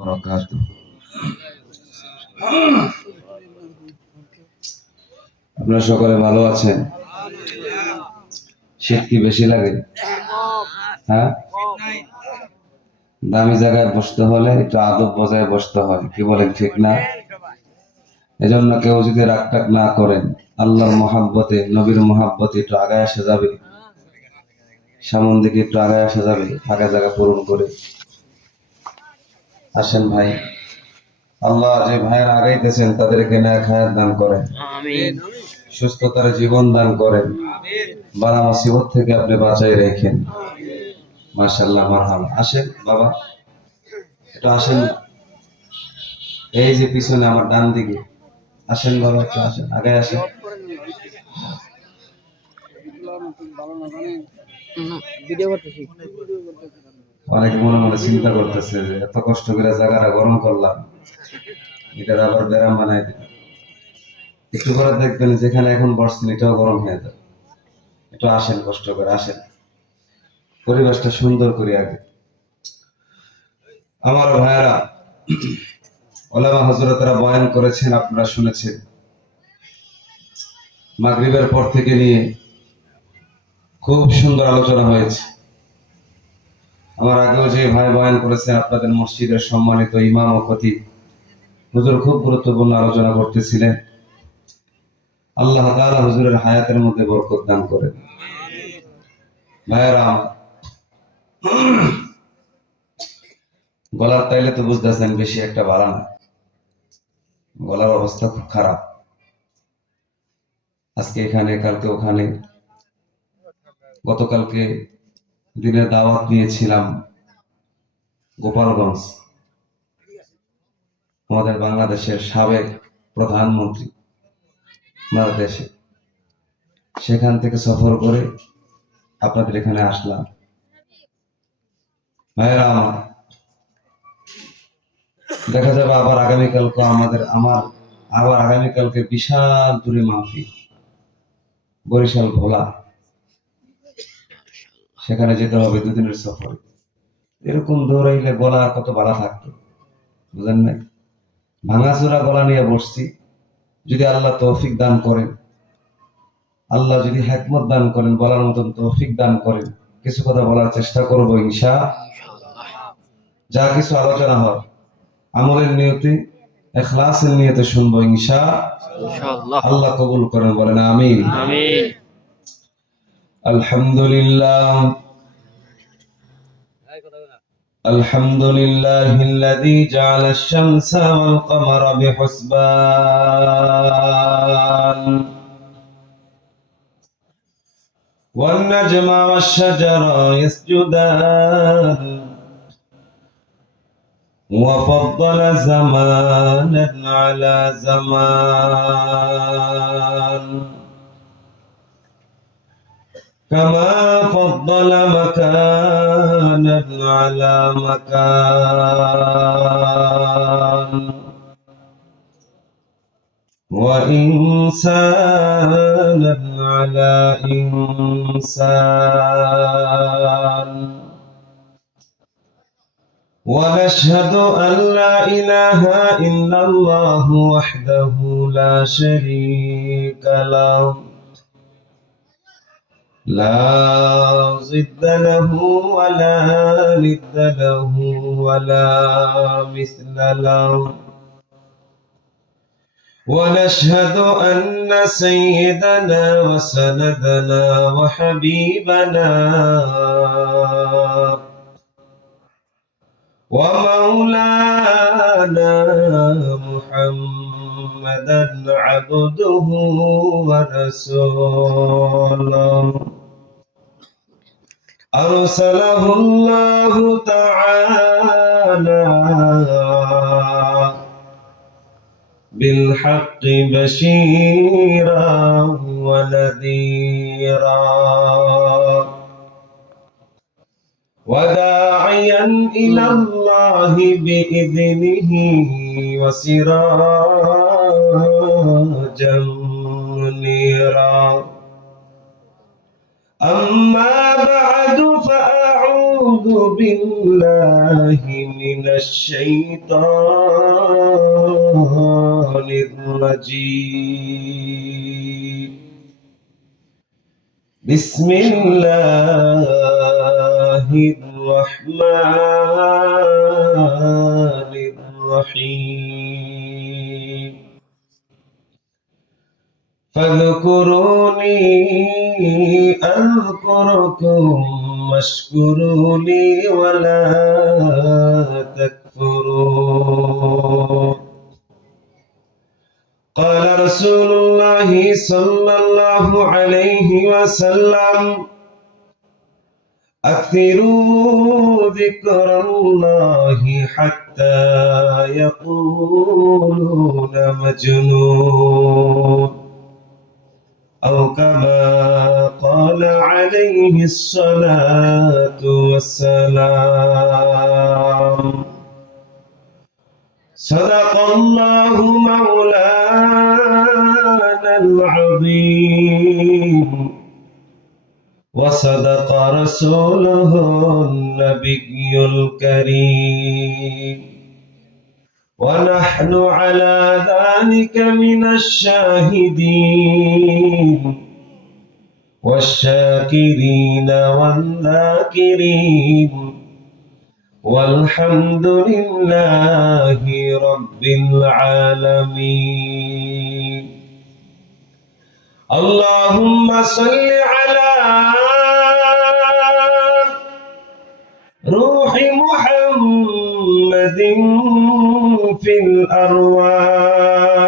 বারাকাতুহু। আপনারা সকলে ভালো আছেন? শীত কি বেশি লাগে? হ্যাঁ, দামি জায়গায় বসতে হলে একটু আদব বজায় বসতে হয়, কি বলেন ঠিক না? এজন্য কেউ যদি রাগ টাগ না করেন, আল্লাহর মহাব্বতে, নবীর মহাব্বতে একটু আগায় আসা যাবে, সামন দিকে একটু আগায় আসা যাবে, ফাঁকা জায়গা পূরণ করে। আসেন ভাই, আল্লাহ যে ভাইয়ের আগাইতেছেন তাদেরকে ন্যায় হায়াত দান করেন, সুস্থতার জীবন দান করেন, বালা মুসিবত থেকে আপনি বাঁচাই রেখেন। মাশাআল্লাহ, মারহাবা। আসেন বাবা, একটু আসেন। এই যে পিছনে আমার ডান দিকে, আসেন বাবা, একটু আসেন, আগে আসেন। অনেকে মনে মনে চিন্তা করতেছে যে এত কষ্ট করে জায়গাটা গরম করলাম, এটা আবার ব্যারাম বানাই দিলাম। একটু করে দেখবেন যেখানে এখন বসছেন এটাও গরম হয়ে যাবে। একটু আসেন, কষ্ট করে আসেন, পরিবেশটা সুন্দর করি আগে। আমার ভাইয়েরা, ওলামা হযরতরা বয়ান করেছেন, আপনারা শুনেছেন। মাগরিবের পর থেকে নিয়ে খুব সুন্দর আলোচনা হয়েছে। আমার আগেও যে ভাই বয়ান করেছেন, আপনাদের মসজিদের সম্মানিত ইমাম ও খতিব হুজুর খুব গুরুত্বপূর্ণ আলোচনা করতেছিলেন। আল্লাহ তাআলা হুজুরের হায়াতের মধ্যে বরকত দান করেন। ভাইয়েরা, গলার তাইলে তো বুঝতেছেন বেশি একটা ভালো না, গলার অবস্থা খুব খারাপ। আজকে এখানে, কালকে ওখানে, গতকালকে দিনের দাওয়াত নিয়েছিলাম গোপালগঞ্জ, আমাদের বাংলাদেশের সাবেক প্রধানমন্ত্রী ওনার দেশে। সেখান থেকে সফর করে আপনাদের এখানে আসলাম। ভাইয়েরা আমার, দেখা যাবে আবার আগামীকালকে আবার আগামীকালকে বিশাল দূরে মাহফিল, বরিশাল ভোলা, সেখানে যেতে হবে দুদিনের সফরে। এরকম দৌড়াইলে গলা আর কত ভালো থাকতো, বুঝেন নাই? ভাঙাচোরা গলা নিয়ে বসছি। যদি আল্লাহ তৌফিক দান করেন, আল্লাহ যদি হিকমত দান করেন, বলার মতন তৌফিক দান করেন, কিছু কথা বলার চেষ্টা করবো ইনশাআল্লাহ। যা কিছু আলোচনা হয় আমলের নিয়তে, ইখলাসের নিয়তে শুনবো ইনশাআল্লাহ। আল্লাহ কবুল করেন, বলেন আমিন। আমিন। আলহামদুলিল্লাহ, আলহামদুলিল্লাহিল্লাযী জাআলাশ শামসা ওয়াল কমারা বিহুসবান ওয়ান নাজমা ওয়াশ শাজারা ইয়াসজুদান وفضل زمانا على زمان كما فضل مكانا على مكان وإنسانا على إنسان. ونشهد أن لا إله إلا الله وحده لا شريك له، لا ضد له ولا ند له ولا مثل له. ونشهد أن سيدنا وسندنا وحبيبنا ومولانا محمدا عبده ورسوله أرسله الله تعالى بالحق بشيرا ونذيرا وداعيا إلى الله بإذنه وسراجا منيرا. أما بعد فأعوذ أعوذ بالله من الشيطان الرجيم بسم الله الرحمن الرحيم فاذكروني أذكركم واشكروا لي ولا تكفرون قال رسول الله صلى الله عليه وسلم أكثروا ذكر الله حتى يقولون مجنون أو كما قال عليه الصلاة والسلام صدق الله مولانا العظيم وصدق رسوله النبي الكريم ونحن على ذلك من الشاهدين والشاكرين والذاكرين والحمد لله رب العالمين اللهم صل على روح محمد في الأرواح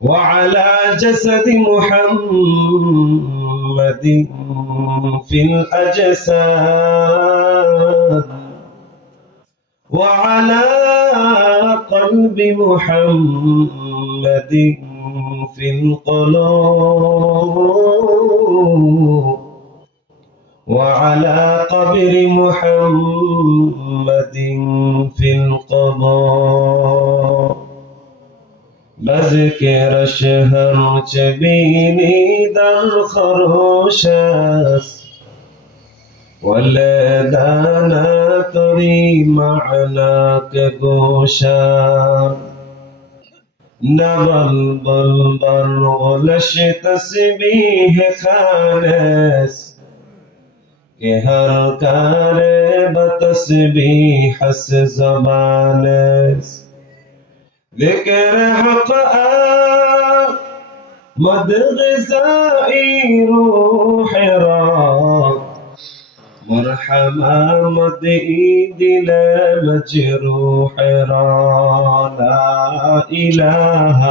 وعلى جسد محمد في الأجساد وعلى قلب محمد في القلوب وعلى قبر محمد في القبر بذكر شهر جبيني در خروشاس ولدانا تري معناك گوشا نبل بلبر غلش تسبیح خانس کہ ہر کار بتسبیح سے زبانس ذکر حق مد غذائی روح را مرحمہ مد دل مجروح را لا الہ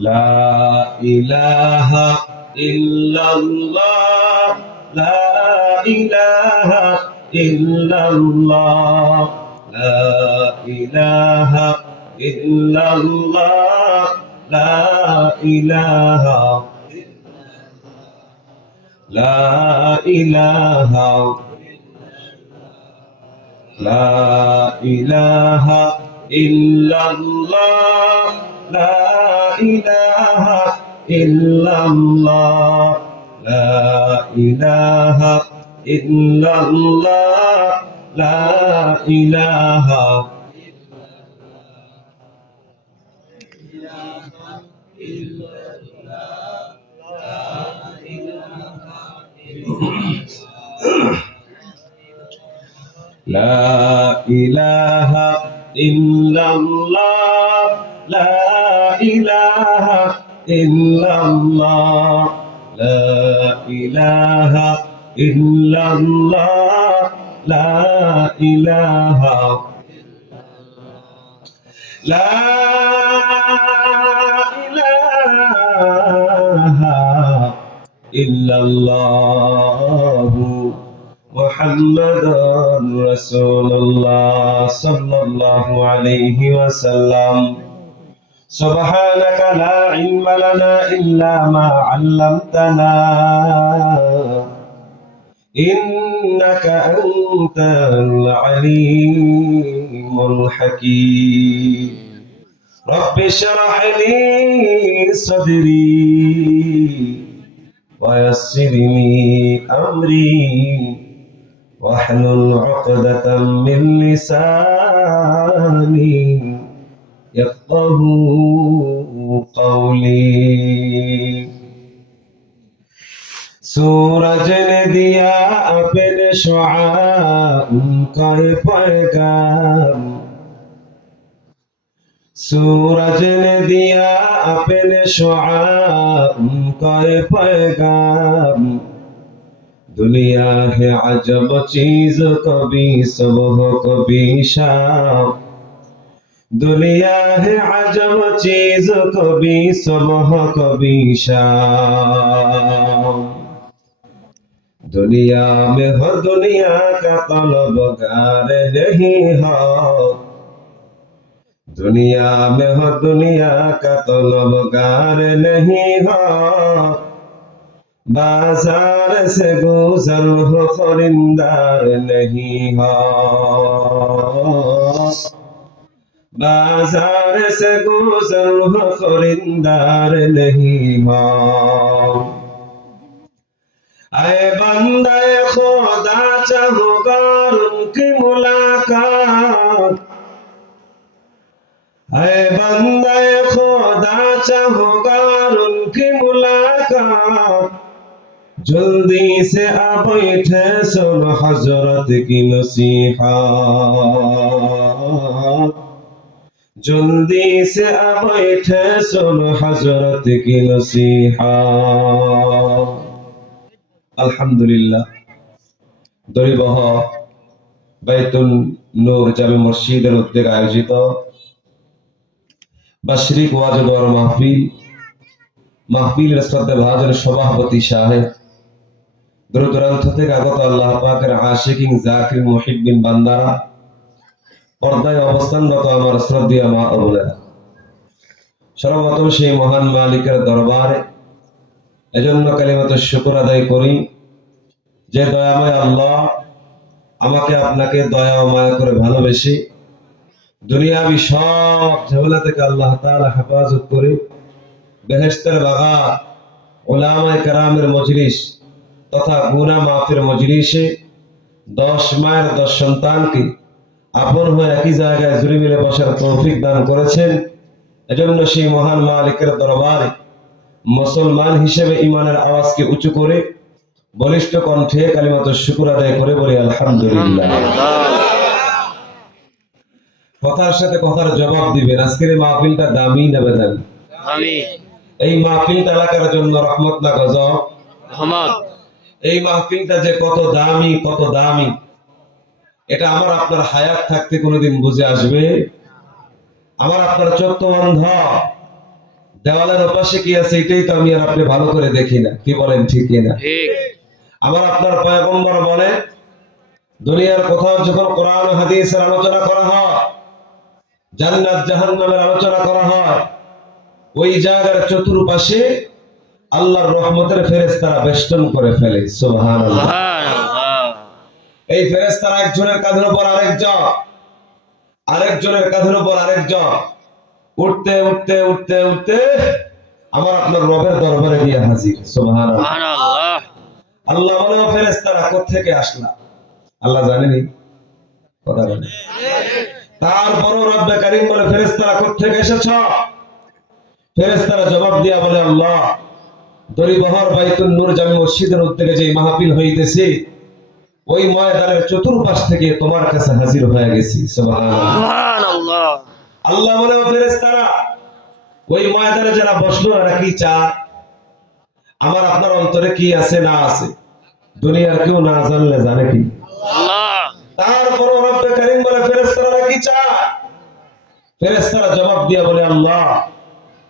لا إله إلا الله لا إله إلا الله لا إله إلا الله لا إله لا إله لا إله إلا الله لا إله إلا الله لا إله إلا الله لا إله لا إله إلا الله لا إله إلا الله لا إله إلا الله لا إله لا إله ইলাহা ইল্লাল্লাহু মুহাম্মাদুর রাসূলুল্লাহ সাল্লাল্লাহু আলাইহি ওয়াসাল্লাম। سبحانك لا علم لنا إلا ما علمتنا إنك أنت العليم الحكيم رب اشرح لي صدري ويسر لي أمري واحلل عقدة من لساني يفقه قولي सूरज ने दिया अपने शुआ उनका ये पैगाम सूरज ने दिया अपने शुआ उनका ये पैगाम दुनिया है अजब चीज कभी सुबह कभी शाम दुनिया है अजब चीज कभी सुबह कभी शाम दुनिया में हो दुनिया का तलबगार नहीं हो दुनिया में हो दुनिया का तलबगार नहीं हो बाजार से गुजर हो खरीदार नहीं हो बाजार से गुजर हो खरीदार नहीं हो आए बंदे खुदा चाहूंगार उनकी मुलाकात आए बंदे खुदा चाहूंगार उनकी मुलाकात जल्दी से आ बैठे सुन हजरत की नसीहत जल्दी से आ बैठे सुन हजरत की नसीहत আলহামদুলিল্লাহ দরিবহ বাইতুল নূর জামে মসজিদের উদ্যোগে আয়োজিত বার্ষিক ওয়াজ ও দোয়ার মাহফিলের শ্রদ্ধাভাজন সভাপতি সাহেব দূর দূরান্ত থেকে আগত আল্লাহ পাকের আশিকিন জাকির মুহিব্বিন বান্দারা পর্দায় অবস্থানরত আমার শ্রদ্ধেয় মা ও বোনেরা সর্বপ্রথম সেই মহান মালিকের দরবারে এজন্য কালিমাত শুকর আদায় করি যে দয়াময় আল্লাহ আমাকে আপনাকে দয়া ও মায়া করে ভালোবেসে দুনিয়াবি সব ঝামেলা থেকে আল্লাহ তাআলা হেফাজত করে বেহেশতের বাগান উলামায়ে কেরামের মজলিস তথা গুনাহ মাফের মজলিসে 10 মায়ের 10 সন্তানকে আপন হয়ে একই জায়গায় জুড়ে মিলে বসার তৌফিক দান করেছেন এজন্য সেই মহান মালিকের দরবারে মুসলমান হিসেবে ঈমানের আওয়াজকে উঁচু করে বলিষ্ঠ কণ্ঠে কালিমাত শুকর আদায় করে বলি আলহামদুলিল্লাহ। কথার সাথে কথার জবাব দিবেন। আজকের এই মাহফিলটা দামি না বেদামি? দামি। এই মাহফিলটা এলাকার জন্য রহমত না গজব? রহমত। এই মাহফিলটা যে কত দামি এটা আমার আপনার হায়াত থাকতে কোনোদিন বুঝে আসবে? আমার আপনার চোখ তো অন্ধ, দেওয়ালের ওপাশে কি আছে এটাই তো আমি আর আপনি ভালো করে দেখি না। কি বলেন, ঠিক না? ঠিক। আমার আপনার পয়গম্বর বলে দুনিয়ার কোথাও যখন কোরআন হাদিসের আলোচনা করা হয়, জান্নাত জাহান্নামের আলোচনা করা হয়, ওই জায়গার চতুর্পাশে আল্লাহর রহমতের ফেরেশতারা বেষ্টন করে ফেলে। সুবহানাল্লাহ। এই ফেরেশতারা একজনের কাঁধের উপর আরেকজন, আরেকজনের কাঁধের উপর আরেকজন, উঠতে উঠতে উঠতে উঠতে আমার আপনার রবের দরবারে গিয়ে হাজির। সুবহানাল্লাহ। আল্লাহ বলে, ফেরেশতারা কোত্থেকে আসলা? আল্লাহ জানেনি, কথা বলে। তারপরও রব্বে কারীম বলে, ফেরেশতারা কোত্থেকে এসেছো? ফেরেশতারা জবাব দিয়া বলে, আল্লাহ দরিবহর বাইতুল নূর জামে মসজিদের উদ্যোগে যে মাহফিল হইতেছে ওই ময়দানের চতুর্পাশ থেকে তোমার কাছে হাজির হয়ে গেছি। সুবহানাল্লাহ। আল্লাহ বলে, ফেরেশতারা ওই ময়দানে যারা বসলো এরা কি চায়? আমার আপনার অন্তরে কি আছে না আছে দুনিয়ার কেউ না জানলে জানে কি? আল্লাহ। তারপর রব্বে কারীম বলে, ফেরেশতারা কি চায়? ফেরেশতারা জবাব দিয়া বলে, আল্লাহ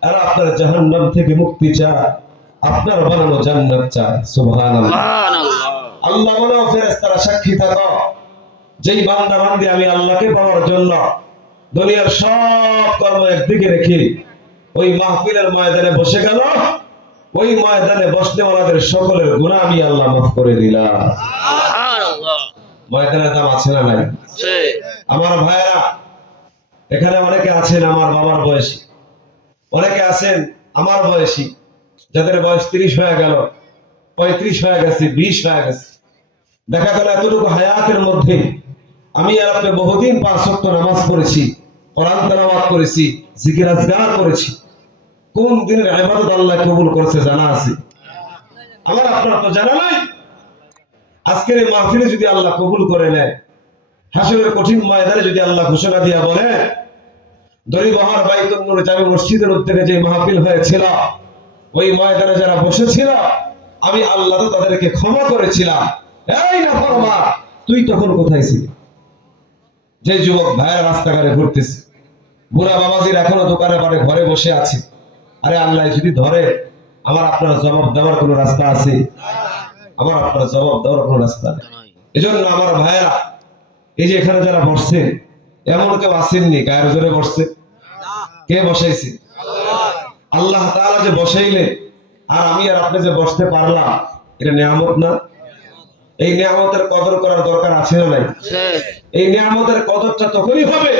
এরা আপনার জাহান্নাম থেকে মুক্তি চায়, আপনার বানানো জান্নাত চায়। সুবহানাল্লাহ। আল্লাহ বলো ফেরেশতারা সাক্ষী থাকো, যেই বান্দা বান্দি আমি আল্লাহকে পাওয়ার জন্য দুনিয়ার সব কর্ম একদিকে রেখে ওই মাহফিলের ময়দানে বসে গেল, ওই ময়দানে বসতে ওনাদের সকলের গুনাহ আমি আল্লাহ মাফ করে দিলাম। ময়দানের দাম আছে না নাই? আমার ভাইরা, এখানে অনেকে আছেন আমার বাবার বয়সী, অনেকে আছেন আমার বয়সী, যাদের বয়স 30 হয়ে গেল, 35 হয়ে গেছে, 20 হয়ে গেছে। দেখা গেল এতটুকু হায়াতের মধ্যে আমি আর আপনি বহুদিন 5 ওয়াক্ত নামাজ পড়েছি, কোরআন তেলাওয়াত করেছি, জিকির আজকার করেছি। কোন দিনের ইবাদত আল্লাহ কবুল করেছে জানা আছে? আমার আপনার তো জানা নাই। আজকের এই মাহফিলে যদি আল্লাহ কবুল করে নেয়, হাসরের কঠিন ময়দানে যদি আল্লাহ ঘোষণা দিয়া বলে দরিবহার বাইতুন নূর জামে মসজিদের উদ্যোগে যে মাহফিল হয়েছিল, ওই ময়দানে যারা বসেছিল আমি আল্লাহ তো তাদেরকে ক্ষমা করেছিলাম। এই নাফরমান, তুই তখন কোথায় ছিলি? যে যুবক ভাইয়ের রাস্তাঘাটে ঘুরতেছে, বুড়া বাবাজির এখনো দোকানে পারে ঘরে বসে আছে, আরে আল্লাহ যদি ধরে আমার আপনার জবাব দেওয়ার কোনো রাস্তা আছে? আমার আপনার জবাব দেওয়ার কোনো রাস্তা নেই। এজন্য আমার ভাইয়েরা, এই যে এখানে যারা বসছে, এমন কেউ আসেননি গায়ের জোরে বসছে? কে বসাইছে? আল্লাহ তাআলা যে বসাইলে আর আমি আর আপনি যে বসতে পারলাম, এটা নিয়ামত না? এই নিয়ামতের কদর করার দরকার আছে না নাই? এই নিয়ামতের কদরটা তখনই হবে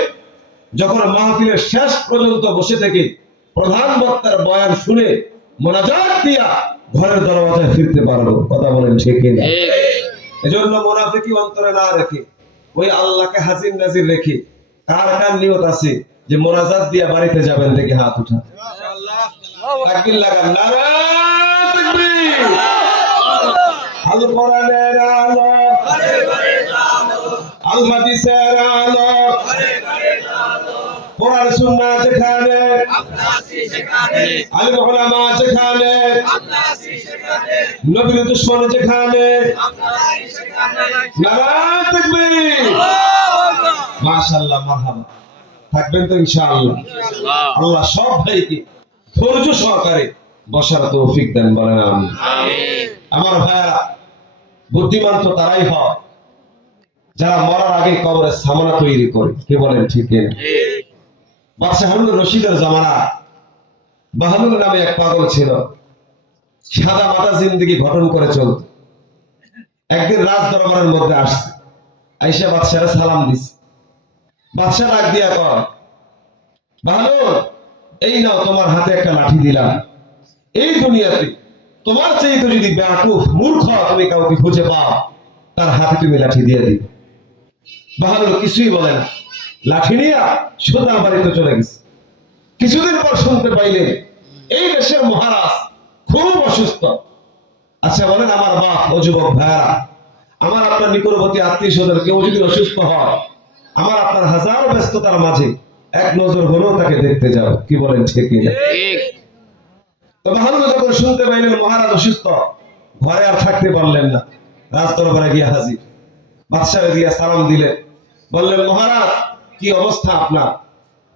যখন মাহফিলের শেষ পর্যন্ত বসে থেকে প্রধান বক্তার বয়ান শুনে মোনাজাত দিয়া ঘরের দরওয়াজায় ফিরতে পারবো। কথা বলেন ঠিক কিনা? এজন্য মুনাফিকি অন্তরে না রেখে ওই আল্লাহকে হাজির নাজির রেখে কার কার নিয়ত আছে যে মোনাজাত দিয়া বাড়িতে যাবেন, দেখে হাত উঠা। তাকবীর লাগান, নারায়ে তাকবীর। আল কোরআনের আলো, আল হাদিসের আলো, কোরআন সুন্নাহ যেখানে, আলেম উলামা যেখানে, নবীর দুশমন যেখানে, নারায়ে তাকবীর। মাশাআল্লাহ, মারহাবা। থাকবেন তো ইনশাআল্লাহ? আল্লাহ সব ভাইকে ধৈর্য সহকারে বসার তৌফিক দেন, বলেন আমিন। আমার ভাইরা, বুদ্ধিমান তো তারাই হয় যারা মরার আগে কবরের সামানা তৈরি করে। কি বলেন ঠিক কিনা? বাদশাহ হারুন রশিদের জামানা বাহলুল নামে এক পাগল ছিল, সাদা মাটা জিন্দেগি গঠন করে চলত। একদিন রাজ দরবারের মধ্যে আসছে, আইসা বাদশাহরে সালাম দিছে। বাদশাহ ডাক দিয়া কয়, বাহলুল, এই নাও তোমার হাতে একটা লাঠি দিলাম। এই দুনিয়াতে তোমার চাইতে যদি বেয়াকুফ মূর্খ তুমি কাউকে খুঁজে পাও, তার হাতে তুমি লাঠি দিয়ে দিবে। বাহলুল কিছুই বলে না, লাঠি নিয়ে সোজা বাড়িতে চলে গেছে। কিছুদিন পর শুনতে পাইলেন এই দেশের মহারাজ খুব অসুস্থ। আচ্ছা বলেন আমার বাপ ও যুবক ভাইরা, আমার আপনার নিকটবর্তী আত্মীয় স্বজন কেউ যদি অসুস্থ হয়, আমার আপনার হাজার ব্যস্ততার মাঝে এক নজর হলেও তাকে দেখতে যাও। কি বলেন ঠিক কিনা? তো বাহাদুর যখন শুনতে পাইলেন মহারাজ অসুস্থ, ঘরে আর থাকতে পারলেন না, রাজ দরবারে গিয়ে হাজির। বাদশাহে গিয়ে সালাম দিলেন, বললেন মহারাজ কি অবস্থা আপনার?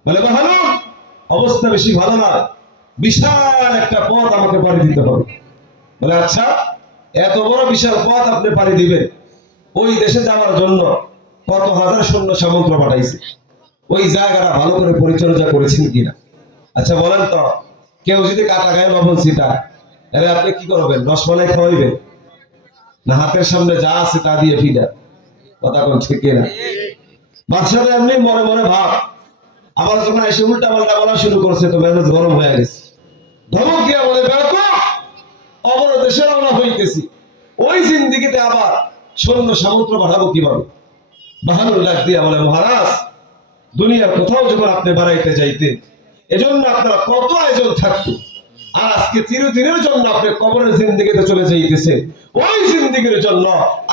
বলে বাহাদুর অবস্থা বেশি ভালো না, বিশাল একটা পথ আমাকে পাড়ি দিতে হবে। বলে আচ্ছা, এত বড় বিশাল পথ আপনি পাড়ি দিবেন, ওই দেশে যাওয়ার জন্য কত হাজার সৈন্য সামন্ত পাঠাইছে, ওই জায়গাটা ভালো করে পরিচর্যা করেছেন কিনা? আচ্ছা বলেন তো, কেউ যদি কাটা গায়ে লবণ ছিটায়, তাহলে আপনি কি করবেন? রসমালাই খাওয়াইবেন না হাতের সামনে যা আছে তা দিয়ে ফিডা? কথা কোন ঠিক কিনা? বাদশাহ এমনি মনে মনে ভাব, আবার যখন এসে উল্টা পাল্টা বলা শুরু করছে তো মেজাজ গরম হয়ে গেছে। ধমক দিয়া বলে, বেরো, অবর দেশে রওনা হইতেছি, ওই জিন্দিগিতে আবার সৈন্য সামন্ত পাঠাবো কিভাবে? বাহাদুর ডাক দিয়া বলে, মহারাজ দুনিয়ার কোথাও যখন আপনি বাড়াইতে যাইতেন, এজন্য আপনার কত আয়োজন থাকতো, আর আজকে চিরদিনের জন্য আপনি কবরের জিন্দিগিতে চলে যাইতেছেন, ওই জিন্দিগির জন্য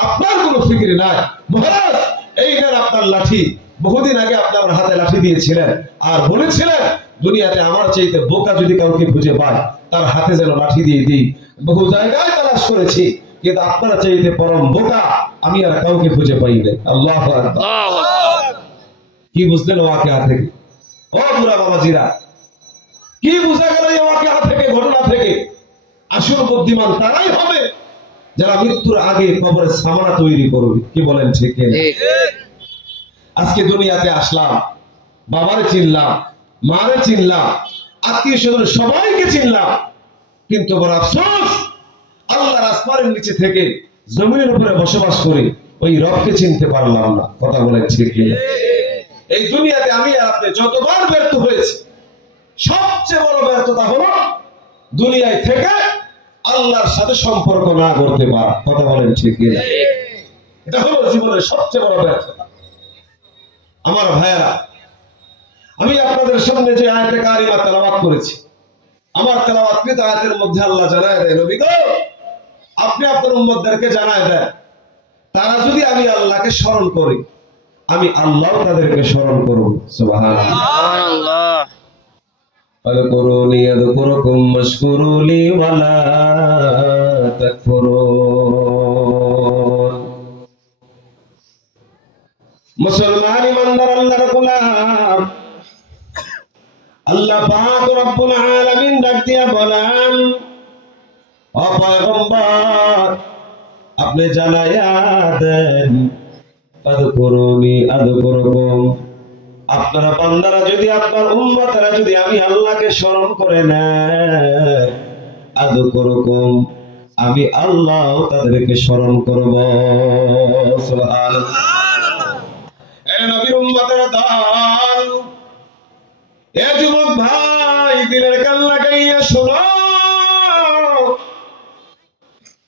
আপনার কোনো ফিকির নাই। মহারাজ এইটার আপনার লাঠি, বহুদিন আগে আপনি আমার হাতে লাঠি দিয়েছিলেন আর বলেছিলেন দুনিয়াতে আমার চাইতে বোকা যদি কাউকে খুঁজে পায় তার হাতে যেন লাঠি দিয়ে দিই। বহু জায়গায় তালাশ করেছি, কিন্তু আপনারা চাইতে পরম বোকা আমি আর কাউকে খুঁজে পাই নাই। আল্লাহু আকবার। কি বুঝলেন ওয়াকিয়া থেকে? ও বুড়া বাবাজিরা, কি বুঝা গেল এই ওয়াকিয়া থেকে, ঘটনা থেকে? আসল বুদ্ধিমান তারাই হবে যারা মৃত্যুর আগে কবরে সামানা তৈরি করবে। কি বলেন ঠিক না? আজকে দুনিয়াতে আসলাম, বাবারে চিনলাম, মারে চিনলাম, আত্মীয় স্বজন সবাইকে চিনলাম, কিন্তু বড় আফসোস আল্লাহর আসমানের নিচে থেকে জমিনের উপরে বসবাস করে ওই রবকে চিনতে পারলাম না। কথা বলেন ঠিক না? এই দুনিয়াতে আমি আর আপনি যতবার ব্যর্থ হয়েছি, সবচেয়ে বড় ব্যর্থতা হলো দুনিয়ায় থেকে আল্লাহর সাথে সম্পর্ক না করতে পারা। কথা বলেন ঠিক না? এটা হলো জীবনের সবচেয়ে বড় ব্যর্থতা। আমার ভাইয়েরা, আমি আপনাদের সামনে যে আয়াতে কারিমা তেলাওয়াত করেছি, আমার তেলাওয়াতকৃত আয়াতের মধ্যে আল্লাহ জানায় দেয়, নবী গো, আপনি আপনার উম্মতদেরকে জানায় দেন, তারা যদি আমি আল্লাহকে স্মরণ করি, আমি আল্লাহ তাদেরকে স্মরণ করব। সুবহানাল্লাহ। আযকুরুনি আযকুরুকুম ওয়াশকুরুলি ওয়ালা তাকফুরুন। মুসলমান ইমানদার আল্লাহর গোলাম, আল্লাহ পাক রব্বুল আলামিন ডাক দিয়া বলেন, ও পয়গম্বর, আপনি জানায়া দেন, আযকুরুনি আযকুরুকুম, আপনারা বান্দারা যদি, আপনার উম্মতরা যদি আমি আল্লাহকে স্মরণ করে নেয়, আযকুরুকুম, আমি আল্লাহ তাদেরকে স্মরণ করব। সুবহানাল্লাহ। এ নবীর উম্মতের দল, এ যুবক ভাই, দিলের কান লাগাইয়া শোনো,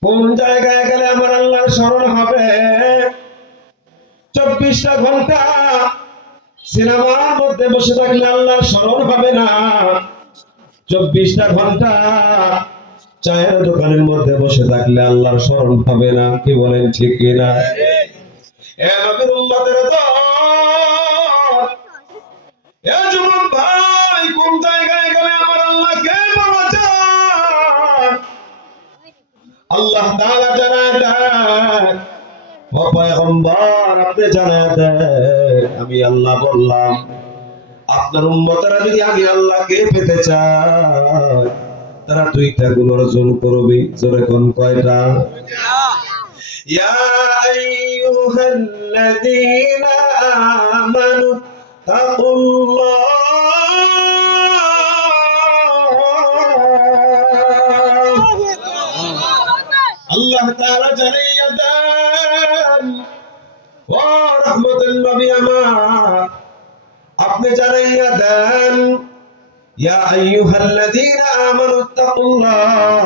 কোন জায়গায় গেলে আমার আল্লাহর স্মরণ হবে? 24টা ঘন্টা সিনেমার মধ্যে বসে থাকলে আল্লাহর স্মরণ হবে না। 24টা ঘন্টা চায়ের দোকানের মধ্যে বসে থাকলে আল্লাহর স্মরণ হবে না। কি বলেন ঠিক কিনা? এ নবীর উম্মতের দল, এ যুবক ভাই, কোন জায়গায় গেলে আমার আল্লাহকে পাওয়া যায়? আল্লাহ তাআলা জানায় দেন, ও পয়গম্বর, আপনি জানায় দেন, আমি আল্লাহ বললাম, আপনার উম্মতেরা যদি আমি আল্লাহকে পেতে চায়, তারা 2টা গুণ অর্জন করবে। জোরে কোন কয়টা? ইয়া আইয়ুহাল্লাযীনা আমানু তাকুল্লাহ, আল্লাহ তাআলা জানাইয়া দেন, ও রহমতুল নবী আমার, আপনি জানাইয়া দেন, ইয়া আইয়ুহাল্লাযীনা আমানু তাকুল্লাহ,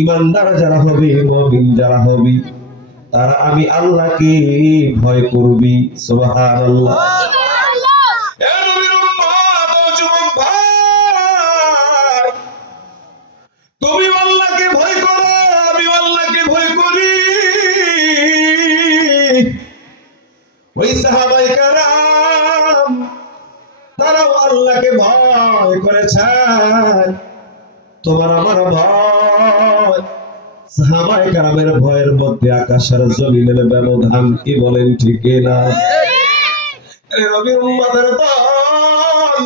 ঈমানদার যারা হবে, মুমিন যারা হবে, তারা আমি আল্লাহকে ভয় করবি। সুবহানাল্লাহ। এ নবীর উম্মত, ও যুবক ভাই, তুমি আল্লাহকে ভয় করো, আমি আল্লাহকে ভয় করি। ওই সাহাবায়ে কেরাম, তারাও আল্লাহকে ভয় করেছেন। তোমার আমার ভয়, সাহাবায়ে কেরামের ভয়ের মধ্যে আকাশ আর জমিনের ব্যবধান। কি বলেন ঠিক না? এ নবীর উম্মতের দল,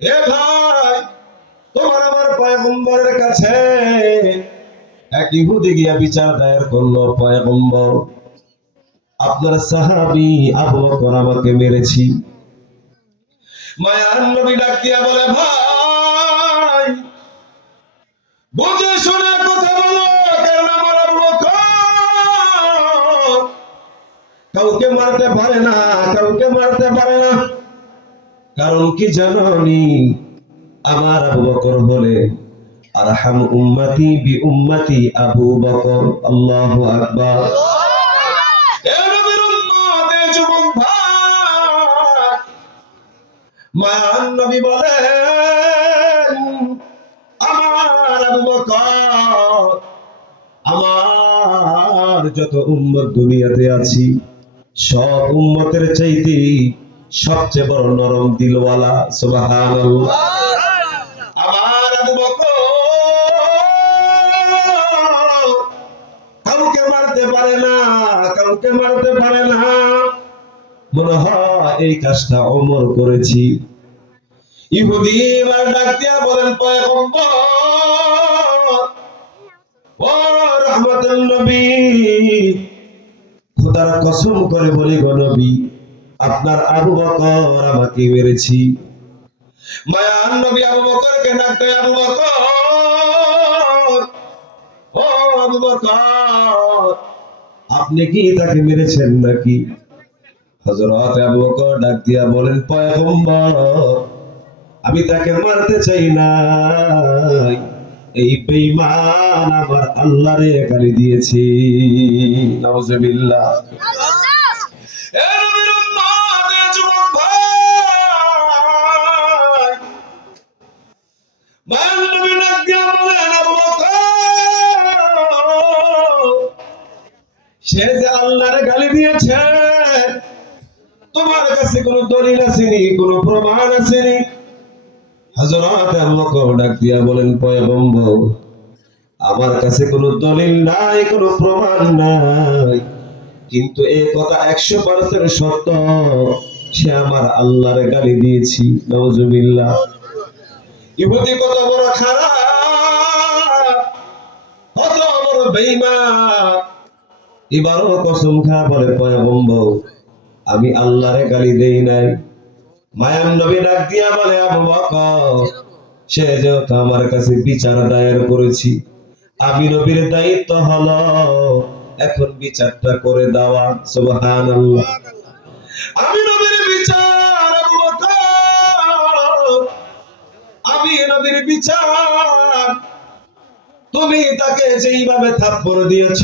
এ ভাই, তোমার আমার পয়গম্বরের কাছে এক ইহুদি গিয়া বিচার দায়ের করলো, পয়গম্বর, আপনার সাহাবী আবু বকর আমাকে মেরেছি। মায়ার নবী ডাক দিয়া বলে, ভাই, বুঝে শুনে কথা বলো, কারণ আমার আবু বকর কাউকে মারতে পারে না, কাউকে মারতে পারে না। কারণ কি জানোনি? আমার আবু বকর হলে আরহাম উম্মতি বি উম্মতি আবু বকর। আল্লাহু আকবার। এ নবীর উম্মত, এ যুবক ভাই, মায়ার নবী বলেন, আমার আবু বকর, আমার যত উম্মত দুনিয়াতে আছি, সব উম্মতের চাইতে সবচেয়ে বড় নরম দিলওয়ালা। সুবহানাল্লাহ। আমার আবু বকর কাউকে মারতে পারে না, কাউকে মারতে পারে না। মনে হয় এই কাজটা ওমর করেছি। ইহুদি এবার ডাক দিয়া বলেন, পয়গম্বর, ও রহমতের নবী, খোদার কসম করে বলি গো নবী, আপনার আবু বকর আমাকে মেরেছি। মায়ান নবী আবু বকরকে ডাকতে, আবু বকর, ও আবু বকর, আপনি কি তাকে মেরেছেন নাকি? হযরত আবু বকর ডাক দিয়া বলেন, পয়গম্বর, আমি তাকে মারতে চাই না, এই বেঈমান আমার আল্লাহরে গালি দিয়েছে। নাউজুবিল্লাহ। এ নবীর উম্মত, এ যুবক ভাই, মায়ান নবী ডাক দিয়া বলেন, আবু বকর, সে যে আল্লাহরে গালি দিয়েছে, তোমার কাছে কোনো দলিল আসেনি, কোনো প্রমাণ আসেনি? হযরত আবু বকর ডাক দিয়া বলেন, পয়গম্বর, আমার কাছে কোনো দলিল নাই, কোনো প্রমাণ নাই, কিন্তু এই কথা 100% সত্য, সে আমার আল্লাহর গালি দিয়েছি। নাউজুবিল্লাহ। ইহুদি কত বড় খারাপ, কত বড় বেঈমান, এবারও কসম খা বলে, পয়গম্বর, আমি আল্লাহরে গালি দেই নাই। মায়ান নবী ডাক দিয়া বলে, আবু বকর, সে যেহেতু আমার কাছে বিচার দায়ের করেছি, আমি নবীর দায়িত্ব হলো এখন বিচারটা করে দেওয়া। সুবহানাল্লাহ। আমি নবীর বিচার, আবু বকর, আমি নবীর বিচার, তুমি তাকে যেইভাবে থাপ্পড় দিয়েছ,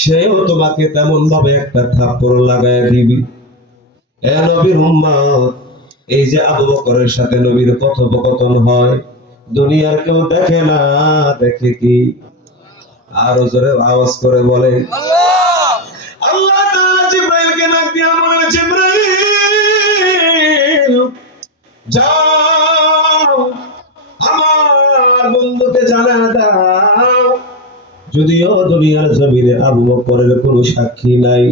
সেও তোমাকে তেমন ভাবে একটা থাপ্পড় লাগায় দিবি। এ নবীর উম্মত, এই যে আবু বকরের সাথে নবীর কথোপকথন হয়, দুনিয়ার কেউ দেখে না, দেখে কি? আরো জোরে আওয়াজ করে বলে আল্লাহ। আল্লাহ তাআলা জিবরাইলকে ডাক দিয়া বলে, জিবরাইল, যাও আমার বন্ধুকে জানা দাও, যদিও দুনিয়ার জমিনে আবু বকরের কোনো সাক্ষী নাই,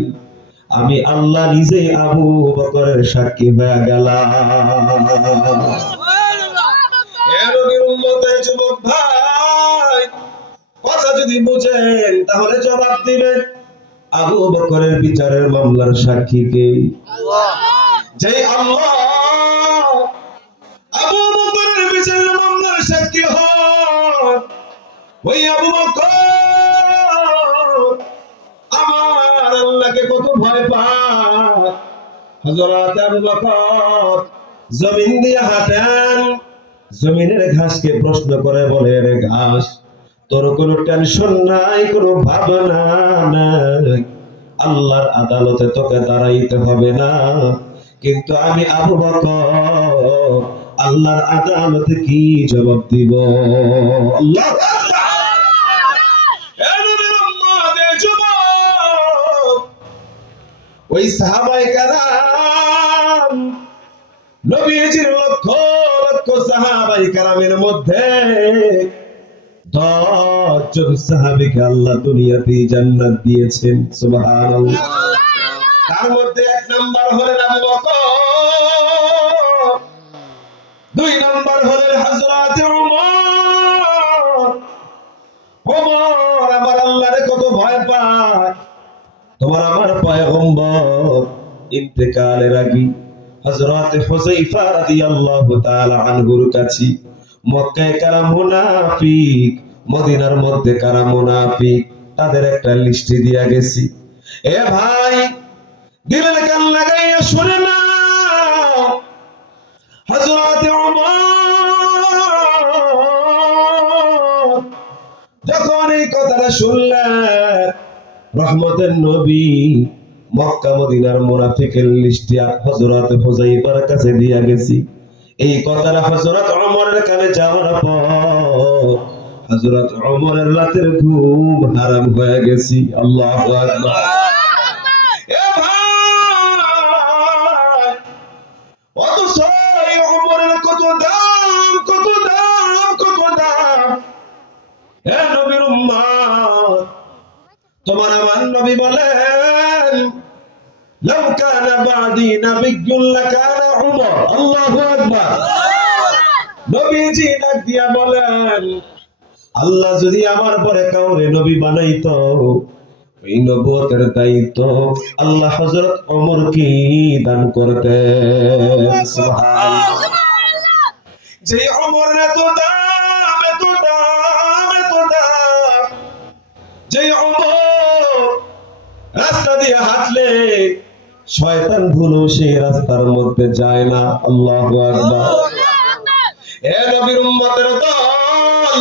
আমি আল্লাহ নিজে আবু বকরের সাক্ষী হয়ে গেলাম। এ নবীর উম্মতের যুবক ভাই, কথা যদি বুঝেন তাহলে জবাব দিবেন, আবু বকরের বিচারের মামলার সাক্ষী কে? আল্লাহ। যে আল্লাহ আবু বকরের বিচারের মামলার সাক্ষী হয়, ওই আবু বকর আমার আল্লাহকে কত ভয় পায়। হযরত আবু বকর জমিন দিয়ে হাঁটেন, জমিনের ঘাসকে প্রশ্ন করে বলে, রে ঘাস, তোর কোনো টেনশন নাই, কোনো ভাবনা নাই, আল্লাহর আদালতে তোকে দাঁড়াইতে হবে না, কিন্তু আমি আবু বকর আল্লাহর আদালতে কি জবাব দিব? আল্লাহু আকবার। এ নবীর উম্মত, এ যুবক, ওই সাহাবায়ে কেরাম, নবীজির লক্ষ লক্ষ সাহাবায়ে কেরামের মধ্যে 10 জন সাহাবীকে আল্লাহ দুনিয়াতে জান্নাত দিয়েছেন। সুবহানাল্লাহ। তার মধ্যে 1 নাম্বার হলেন আবু বকর, 2 নাম্বার হলেন হযরত ওমর। ওমর আমার আল্লাহরে কত ভয় পায়। তোমার আমার পয়গম্বর ইন্তেকালের আগে হযরত হুযায়ফা রাদিয়াল্লাহু তাআলা আনহুর কাছে মক্কায় কারা মুনাফিক, মদিনার মধ্যে কারা মুনাফিক, তাদের একটা লিস্ট দিয়া গেছি। এ ভাই, দিলের কান লাগাইয়া শুনে না, হযরত ওমর যখন এই কথাটা শুনলেন, রহমতের নবী মক্কা মদিনার মুনাফিকের লিস্ট হযরত হুযায়ফার কাছে দিয়া গেছি। এই কথাটা হযরত ওমরের কানে যাওয়ার পর হযরত ওমরের রাতের ঘুম হারাম হয়ে গেছে। আল্লাহু আকবার। এ ভাই, অথচ এই ওমরের কত দাম, কত দাম, কত দাম। হে নবীর উম্মত, তোমার আমার নবী বলেন, লাউ কানা বাদি নাবিয়্যুন লাকানা উমর। আল্লাহু আকবার। নবীজি ডাক দিয়া বলেন, আল্লাহ যদি আমার পরে কাউরে নবী বানাইতো, এই নবুয়তের দায়িত্ব আল্লাহ হযরত ওমরকে দান করতেন। সুবহানাল্লাহ। যে ওমর এত দাম, এত দাম, এত দাম, যে ওমর রাস্তা দিয়ে হাঁটলে শয়তান ভুলো সেই রাস্তার মধ্যে যায় না। আল্লাহু আকবার। এ নবীর উম্মতের দল,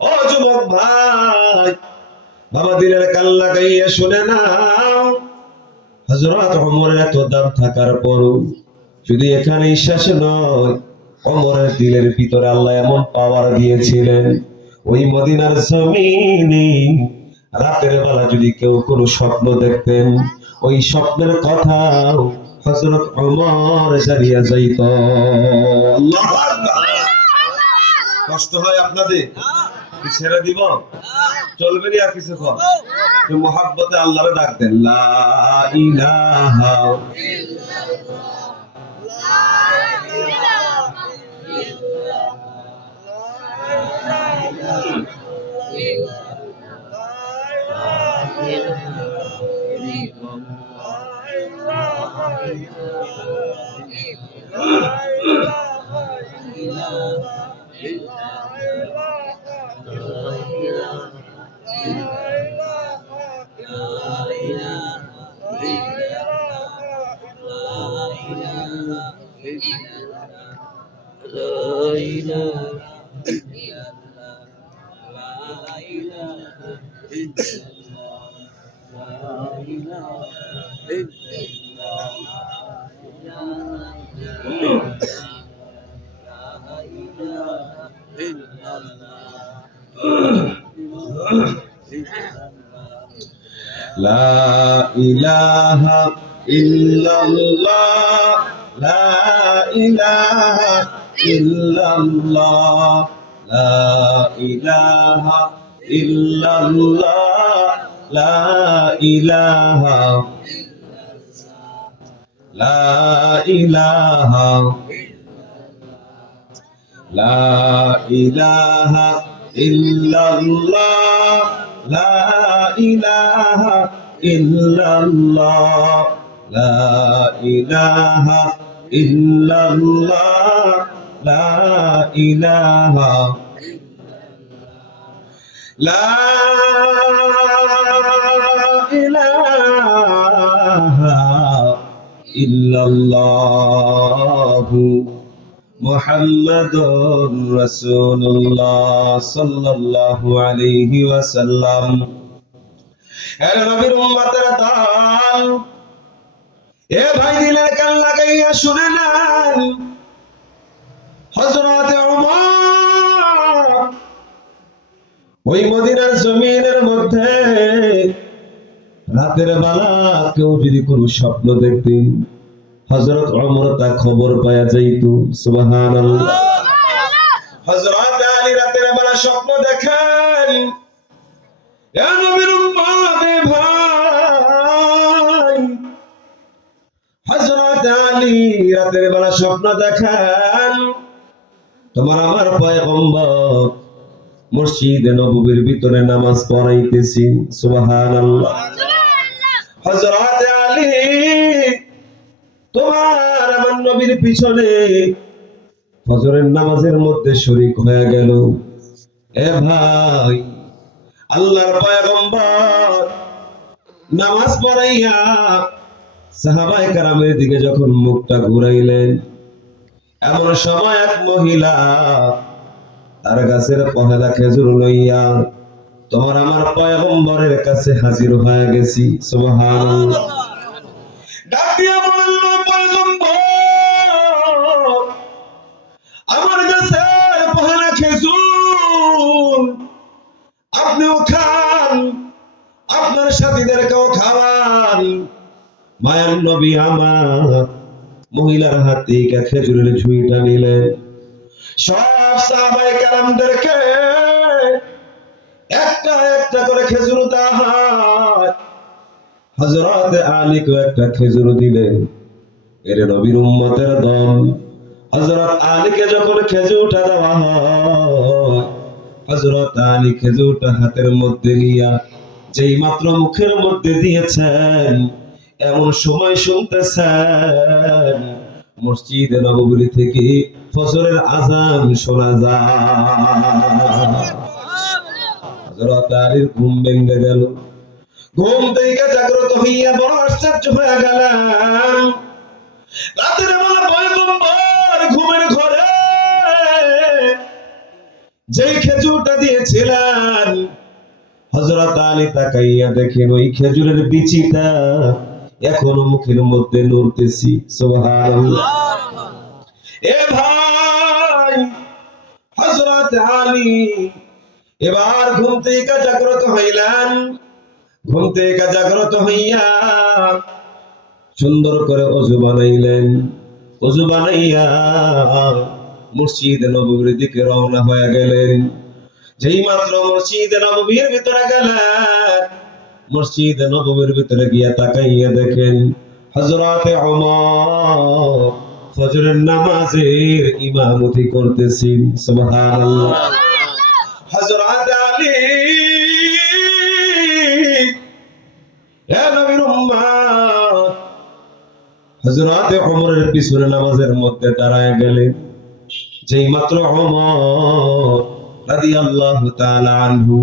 ও যুবক ভাই, বাবা দিলের কান লাগাইয়া শুনে নাও, হযরত ওমরের এত দাম থাকার পরও শুধু এখানেই শেষ নয়, ওমরের দিলের ভিতরে আল্লাহ এমন পাওয়ার দিয়েছিলেন, ওই মদিনার জমিনে রাতের বেলা যদি কেউ কোনো স্বপ্ন দেখতেন, ওই স্বপ্নের কথা হযরত ওমর জানিয়ে যাইত। আল্লাহু আকবার। কষ্ট হয় আপনাদের? কি ছেড়ে দিব? চলবে না আর কিছুক্ষণ? মুহাব্বতে আল্লাহরে ডাক দেন, লা ইলাহা লা ইলাহা ইল্লাল্লাহ, লা ইলাহা ইল্লাল্লাহ, লা ইলাহা ইল্লাল্লাহ, লা ইলাহা, লা ইলাহা, লা ইলাহা ইল্লাল্লাহ, লা ইলাহা ইল্লাল্লাহ, লা ইলাহা ইল্লাল্লাহ, লা ইলাহা, লা ইলাহা ইল্লাল্লাহু মুহাম্মাদুর রাসূলুল্লাহ সাল্লাল্লাহু আলাইহি ওয়াসাল্লাম। এ নবীর উম্মতের দল, এ ভাই দিলের কান লাগাইয়া শুনে নেন, হযরত ওমর ওই মদিনার জমিনের মধ্যে রাতের বেলা কেউ যদি কোনো স্বপ্ন দেখতেন, হযরত ওমর তা খবর পাওয়া যাইত। সুবহানাল্লাহ। হযরত আলী রাতের বেলা স্বপ্ন দেখেন, এ নবীর উম্মতের ভাই, হযরত আলী রাতের বেলা স্বপ্ন দেখেন, তোমার আমার পয়গম্বর মসজিদে নববীর ভিতরে নামাজ পড়াইতেছি। সুবহানাল্লাহ। হযরত আলী তোমার আমার নবীর পিছনে ফজরের নামাজের মধ্যে শরীক হয়ে গেল। এ ভাই, আল্লাহর পয়গম্বর নামাজ পড়াইয়া সাহাবায়ে কেরামের দিকে যখন মুখটা ঘুরাইলেন, এমন সময় এক মহিলা তার গাছের পহেলা খেজুর লইয়া তোমার আমার পয়গম্বরের কাছে হাজির হয়ে গেছি। সুবহানাল্লাহ। ডাক দিয়া বলল, পয়গম্বর, আমার গাছের পহেলা খেজুর আপনিও খান, আপনার সাথীদেরকেও খাওয়ান। মায়ার নবী আমার মহিলার হাত থেকে খেজুরের ঝুড়িটা নিলেন, সব সাহাবায়ে কেরামদেরকে একটা একটা করে খেজুর দেওয়া হয়। হযরত আলীকে একটা খেজুর দিলেন। এর নবীর উম্মতের দল, হযরত আলীকে যখন খেজুরটা দেওয়া হয়, হযরত আলী খেজুরটা হাতের মধ্যে নিয়া যেই মাত্র মুখের মধ্যে দিয়েছেন, এমন সময় শুনতেছেন মসজিদে নববী থেকে ফজরের আযান শোনা যায়। হযরত আলীর ঘুম ভেঙে গেল। ঘুম থেকে জাগ্রত হইয়া বড় আশ্চর্য হয়ে গেলেন। রাতের বেলা পয়গম্বর ঘুমের ঘরে যেই খেজুরটা দিয়েছিলেন, হযরত আলী তাকাইয়া দেখেন ওই খেজুরের বিচিটা এখনো মুখের মধ্যে নড়তেছি। সুবহানাল্লাহ। এ ভাই, হযরত আলী এবার ঘুম থেকে জাগ্রত হইলেন। ঘুম থেকে জাগ্রত হইয়া সুন্দর করে ওযু বানাইলেন। ওযু বানাইয়া মসজিদে নববীর দিকে রওনা হয়ে গেলেন। যেই মাত্র মসজিদে নববীর ভিতরে গেলেন, মসজিদে নববীর ভিতরে গিয়া তাকাইয়া দেখেন হযরতে ওমর ফজরের নামাজের ইমামতি করতেছেন। সুবহানাল্লাহ। হযরত আলী, হে নবীর উম্মত, হযরতে ওমরের পিছনে নামাজের মধ্যে দাঁড়ায় গেলেন। যেই মাত্র ওমর রাদিয়াল্লাহু তাআলা আনহু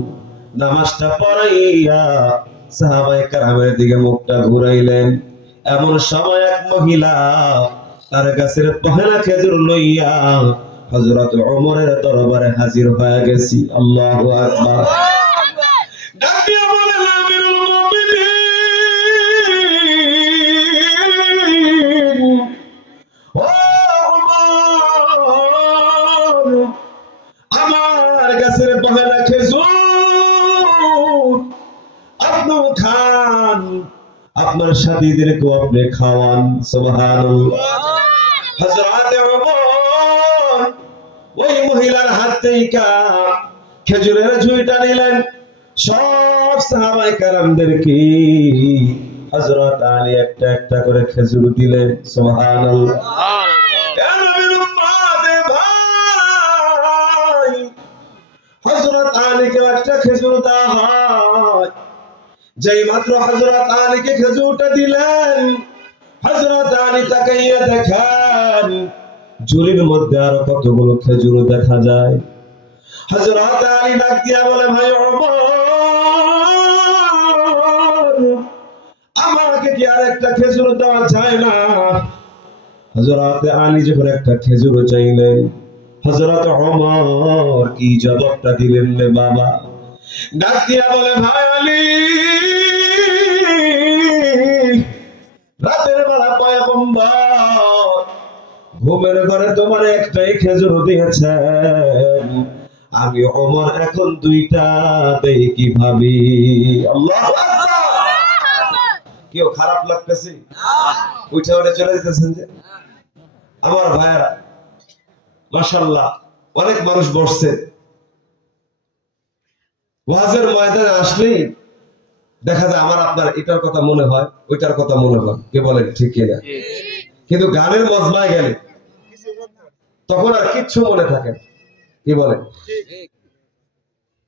নামাজটা পড়াইয়া সাহাবায়ে কেরামের দিকে মুখটা ঘুরাইলেন, এমন সময় এক মহিলা তার গাছের পহেলা খেজুর লইয়া হযরত ওমরের দরবারে হাজির হয়ে গেছি। আল্লাহু আকবার। ডাক দিয়া বলেন, আমিরুল মুমিনিন, ও ওমর, আমার গাছের পহেলা খেজুর আপনি খান, আপনার সাথীদেরকেও আপনি খাওয়ান। সুবহানাল্লাহ। হযরতে ওমর ওই মহিলার হাত থেকে খেজুরের ঝুড়িটা নিলেন, সব সাহাবায়ে কেরামদেরকে হযরত আলী একটা একটা করে খেজুর দিলেন। সুবহানাল্লাহ। এ নবীর উম্মত, এ ভাই, হযরত আলীকে একটা খেজুর দেওয়া হয়। যেই মাত্র হযরত আলীকে খেজুরটা দিলেন, হযরত আলী তাকাইয়া দেখেন ঝুড়ির মধ্যে আরো কতগুলো খেজুর দেখা যায়। হযরত আলী ডাক দিয়া বলে, ভাই ওমর, আমাকে কি আর একটা খেজুর দেওয়া যায় না? হযরত আলী যখন একটা খেজুর চাইলেন, হযরত ওমর কি জবাবটা দিলেন রে বাবা? ডাক দিয়া বলে, ভাই আলী, রাতের বেলা পয়গম্বর ঘুমের ঘরে তোমার একটাই খেজুর দিয়েছেন, আমি ওমর এখন দুইটা দেই কি ভাবি? আল্লাহু আকবার। কেউ খারাপ লাগতেছে? উঠে উঠে চলে যেতেছেন যে? আমার ভাইয়েরা, মাশাআল্লাহ, অনেক মানুষ বসছে। ওয়াজের ময়দানে আসলেই দেখা যায় আমার আপনার এটার কথা মনে হয়, ওইটার কথা মনে হয়। কে বলেন ঠিক কিনা? কিন্তু গানের মজমায় গেলে তখন আর কিচ্ছু মনে থাকে না। কি বলেন?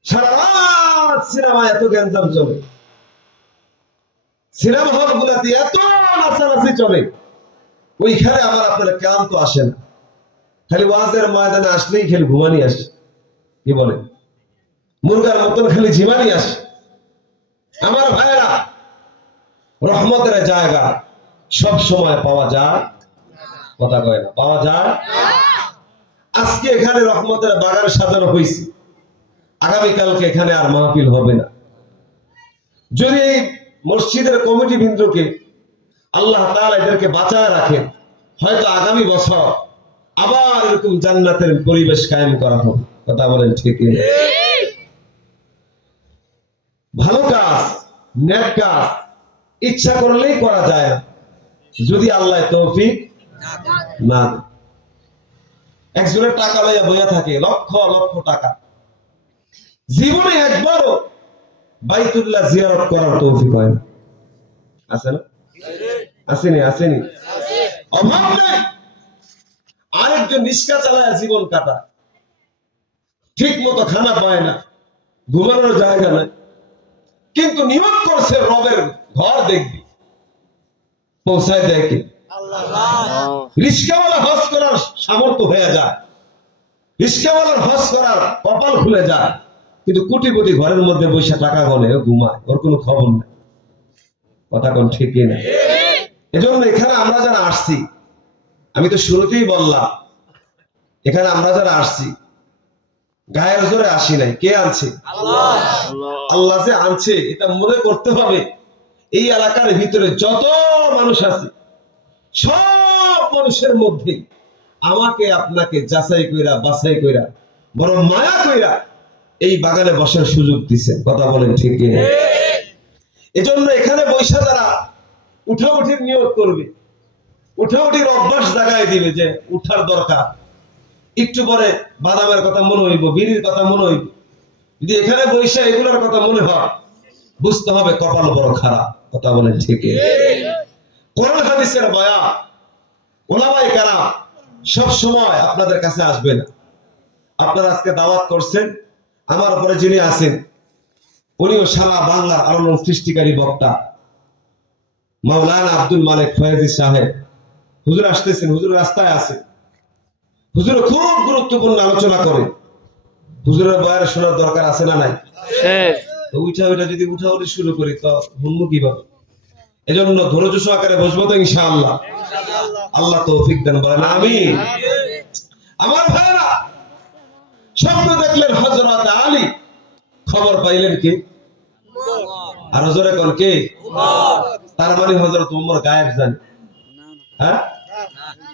সারা রাত সিনেমায় এত গ্যাঞ্জাম চলে, সিনেমা হল গুলাতে এত নাচানাচি চলে, ওইখানে আমার আপনার ক্লান্ত আসে না। খালি ওয়াজের ময়দানে আসলেই খালি ঘুমানি আসে। কি বলেন? মুরগার মতন খালি ঝিমানি আসে। আমার ভাইয়েরা, রহমতের জায়গা সব সময় পাওয়া যায়, কথা কয় না, পাওয়া যায়। আজকে এখানে রহমতের বাগান সাজানো হয়েছে, আগামীকালকে এখানে আর মাহফিল হবে না। যদি এই মসজিদের কমিটি বৃন্দকে আল্লাহ তাআলা এদেরকে বাঁচায় রাখেন, হয়তো আগামী বছর আবার এরকম জান্নাতের পরিবেশ কায়েম করা হবে। কথা বলেন ঠিক কিনা? ভালো কাজ, নেক কাজ ইচ্ছা করলেই করা যায় না, যদি আল্লাহ তৌফিক না দেয়। একজনের টাকা লইয়া বইয়া থাকে, লক্ষ লক্ষ টাকা, জীবনে একবারও বাইতুল্লাহ জিয়ারত করার তৌফিক হয় না। আছে না? আসেনি? আসেনি? অভাব নেই। আরেকজন রিস্কা চালায় জীবন কাটা, ঠিক মতো খানা পায় না, ঘুমানোর জায়গা নাই, কিন্তু নিয়ত করছে রবের ঘর দেখবি, পৌঁছায় দেয় কি? রিস্কাওয়ালা হজ করার সামর্থ্য হয়ে যায়, রিস্কাওয়ালার হজ করার কপাল খুলে যায়, কিন্তু কোটি কোটি ঘরের মধ্যে বসে টাকা গনে ঘুমায়, ওর কোনো খবর নেই। কথা কোন ঠিক না? এজন্য এখানে আমরা যারা আসছি, আমি তো শুরুতেই বললাম, এখানে আমরা যারা আসছি গায়ের জোরে আসি নাই। কে আনছে? আল্লাহ যে আনছে এটা মনে করতে হবে। এই এলাকার ভিতরে যত মানুষ আছে সব মানুষের মধ্যে আমাকে আপনাকে যাচাই কইরা বাছাই কইরা বড় মায়া কইরা এই বাগানে বসার সুযোগ দিচ্ছেন। কথা বলেন ঠিক কিনা? এজন্য এখানে বৈশা যারা উঠাউঠির নিয়োগ করবে, উঠাউঠির অভ্যাস জাগায় দিবে যে উঠার দরকার, একটু পরে বাদামের কথা মনে হইব, বিড়ির কথা মনে হইব, যদি এখানে বৈশা এগুলোর কথা মনে হয় বুঝতে হবে কপাল বড় খারাপ। কথা বলেন ঠিক কিনা? কোরআন হাদিসের বয়ান ওলামায়ে কেরাম সব সময় আপনাদের কাছে আসবে না। আপনারা আজকে দাওয়াত করছেন, আমার উপরে যিনি আছেন উনিও সারা বাংলার আলোড়ন সৃষ্টিকারী বক্তা মাওলানা আব্দুল মালিক ফয়েজী সাহেব। হুজুর আসতেছেন, হুজুর রাস্তায় আছে, হুজুর খুব গুরুত্বপূর্ণ আলোচনা করে। হুজুরের বয়ান শোনার দরকার আছে না নাই? তো উঠা যদি উঠাউঠি শুরু করি তো শুনবো কিভাবে? এজন্য ধৈর্য সহকারে বসবো তো ইনশাআল্লাহ। আল্লাহ তৌফিক দেন, বলেন আমিন। আমার ভাইরা, স্বপ্ন দেখলেন হযরত আলী, খবর পাইলেন কি? আর জোরে কোন কে? তার মানে হযরত ওমর গায়েব জানে। হ্যাঁ,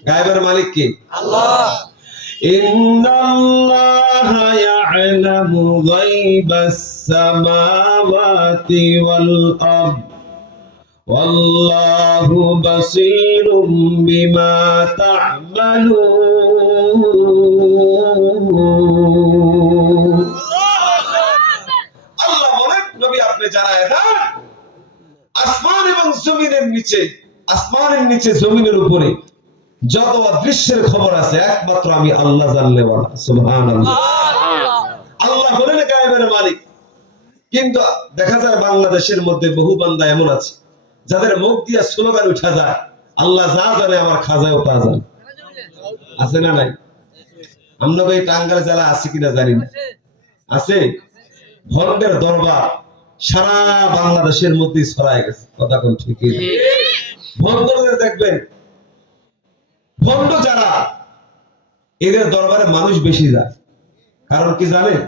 গায়েবের মালিক কি? আল্লাহ। ইন্নাল্লাহা ইয়া'লামু গায়বাস সামাওয়াতি ওয়াল আরদ ওয়াল্লাহু বাসীরুম বিমা তা'মালুন। আল্লাহ বলেন, নবী আপনি জানায় দেন, আসমান এবং জমিনের নিচে, আসমানের নিচে জমিনের উপরে যত দৃশ্যের খবর আছে একমাত্র আমি আল্লাহ জানলে বলা। সুবহানাল্লাহ। আল্লাহ হলেন গায়েবের মালিক। কিন্তু দেখা যায় বাংলাদেশের মধ্যে বহু বান্দা এমন আছে যাদের মুখ দিয়ে স্লোগান উঠা যায়, আল্লাহ যা জানে আমার খাজাও তা জানে। আছে না নাই? আমরা এই টাঙ্গাইল জেলা আছে কিনা জানি না, আছে। ভণ্ডের দরবার সারা বাংলাদেশের মধ্যে ছড়ায় গেছে। কথা কোন ঠিক? ভণ্ডদের দেখবেন, ভণ্ড যারা এদের দরবারে মানুষ বেশি যায়, কারণ কি জানেন?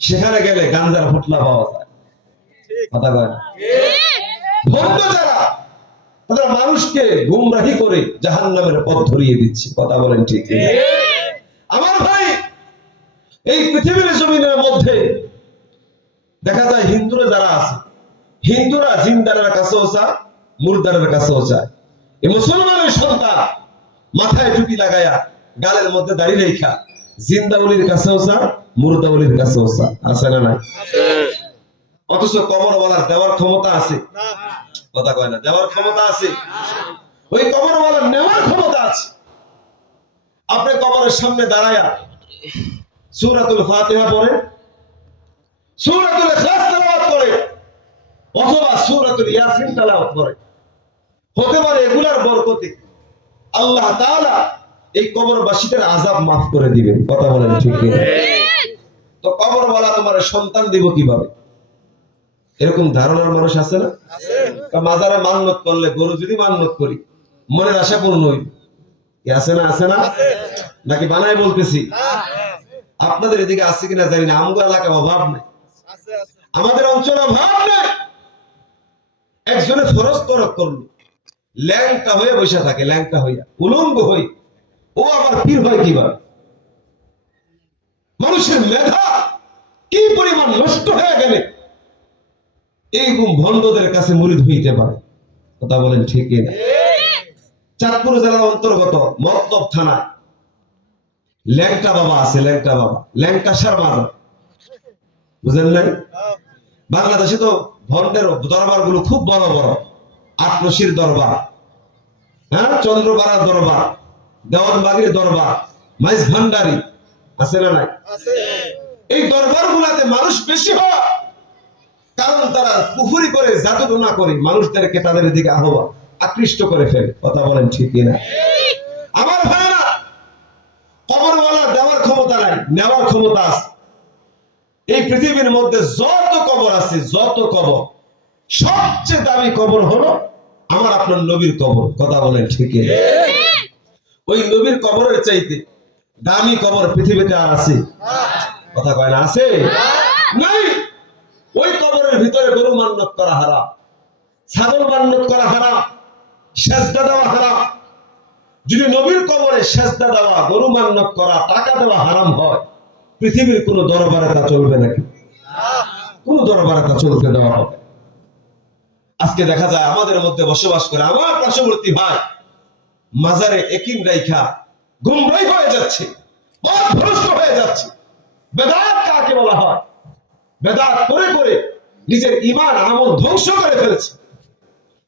সেখানে গেলে গাঞ্জার ফুটলা পাওয়া যায়। কথা কয় না? ভণ্ড যারা তারা মানুষকে গুমরাহি করে জাহান্নামের পথ ধরিয়ে দিচ্ছে। কথা বলেন ঠিক? আমার ভাই, এই পৃথিবীর জমিনের মধ্যে দেখা যায় হিন্দুরা যারা আছে, হিন্দুরা জিন্দারের কাছেও চায়, মুর্দারের কাছেও চায়। এই মুসলমানের সন্তান মাথায় টুপি লাগায়া গালের মধ্যে দাড়ি রেখা জিন্দাউলির কাছেও চায়, মুর্দাউলির কাছেও চায়। আছে না নাই? অথচ কবরওয়ালার দেওয়ার ক্ষমতা আছে? কথা কয় না? দেওয়ার ক্ষমতা আছে? ওই কবরওয়ালার নেওয়ার ক্ষমতা আছে। আপনি কবরের সামনে দাঁড়ায়া সূরাতুল ফাতিহা পড়ে, সূরাতুল ইখলাস তেলাওয়াত করে, অথবা সূরাতুল ইয়াসিন তেলাওয়াত করে, হতে পারে এগুলার বরকতে আল্লাহ তাআলা এই কবরবাসীদের আযাব মাফ করে দিবেন। কথা বলেন ঠিক কি? তো কবরওয়ালা তোমার সন্তান দিব কিভাবে? এরকম ধারণার মানুষ আছে না? মাজারে মান্নত করলে, গরু যদি মান্নত করি মনের আশা পূর্ণ হইবে। আছে না? আছে না? নাকি বানায় বলতেছি? আপনাদের এদিকে আছে কিনা জানি না, আমগো এলাকায় অভাব নাই, আমাদের অঞ্চলে অভাব নাই। একজনে ফরজ তরক করলো, ল্যাংটা হয়ে বসে থাকে, ল্যাংটা হইয়া উলঙ্গ হই, ও আবার পীর হয় কিভাবে? মানুষের মেধা কি পরিমাণ নষ্ট হয়ে গেলে এইরকম ভণ্ডদের কাছে মুরিদ হইতে পারে। কথা বলেন ঠিক না? চাঁদপুর জেলার অন্তর্গত মতলব থানায় ল্যাংটা বাবা আছে, ল্যাংটা বাবা, ল্যাংটাসার মাজার, বুঝলেন নাই? বাংলাদেশে তো ভণ্ডের দরবার গুলো খুব বড় বড়, আটনশির দরবার, হ্যাঁ, চন্দ্রপাড়ার দরবার, দেওয়ানবাগির দরবার, মাইজ ভান্ডারি, আছে না নাই? এই দরবারগুলোতে মানুষ বেশি হয়, কারণ তারা কুফরি করে, জাদুটোনা করে মানুষদেরকে তাদের দিকে আকৃষ্ট করে ফেলে। কথা বলেন ঠিক কিনা? আমার ভাইরা, কবরওয়ালা দেওয়ার ক্ষমতা নাই, নেওয়ার ক্ষমতা আছে। এই পৃথিবীর মধ্যে যত কবর আছে, যত কবর, সবচেয়ে দামি কবর হলো আমার আপনার নবীর কবর। কথা বলেন ঠিক কিনা? ওই নবীর কবরের চাইতে দামি কবর পৃথিবীতে আর আছে? কথা কয় না, আছে? নাই। ওই কবরের ভিতরে গরু মান্নত করা হারাম, ছাগল মান্নত করা হারাম, সেজদা দেওয়া হারাম। যদি নবীর কবরে সেজদা দেওয়া, গরু মান্নত করা, টাকা দেওয়া হারাম হয়, পৃথিবীর কোন দরবারে তা চলবে নাকি? কোন দরবারে তা চলতে দেওয়া হবে? আজকে দেখা যায় আমাদের মধ্যে বসবাস করে আমার পার্শ্ববর্তী ভাই মাজারে একিন রাইখা গুমরাই হয়ে যাচ্ছে, পথভ্রষ্ট হয়ে যাচ্ছে। বেদাত কাকে বলা হয়? বেদাত করে করে নিজের ঈমান আমল ধ্বংস করে ফেলেছে।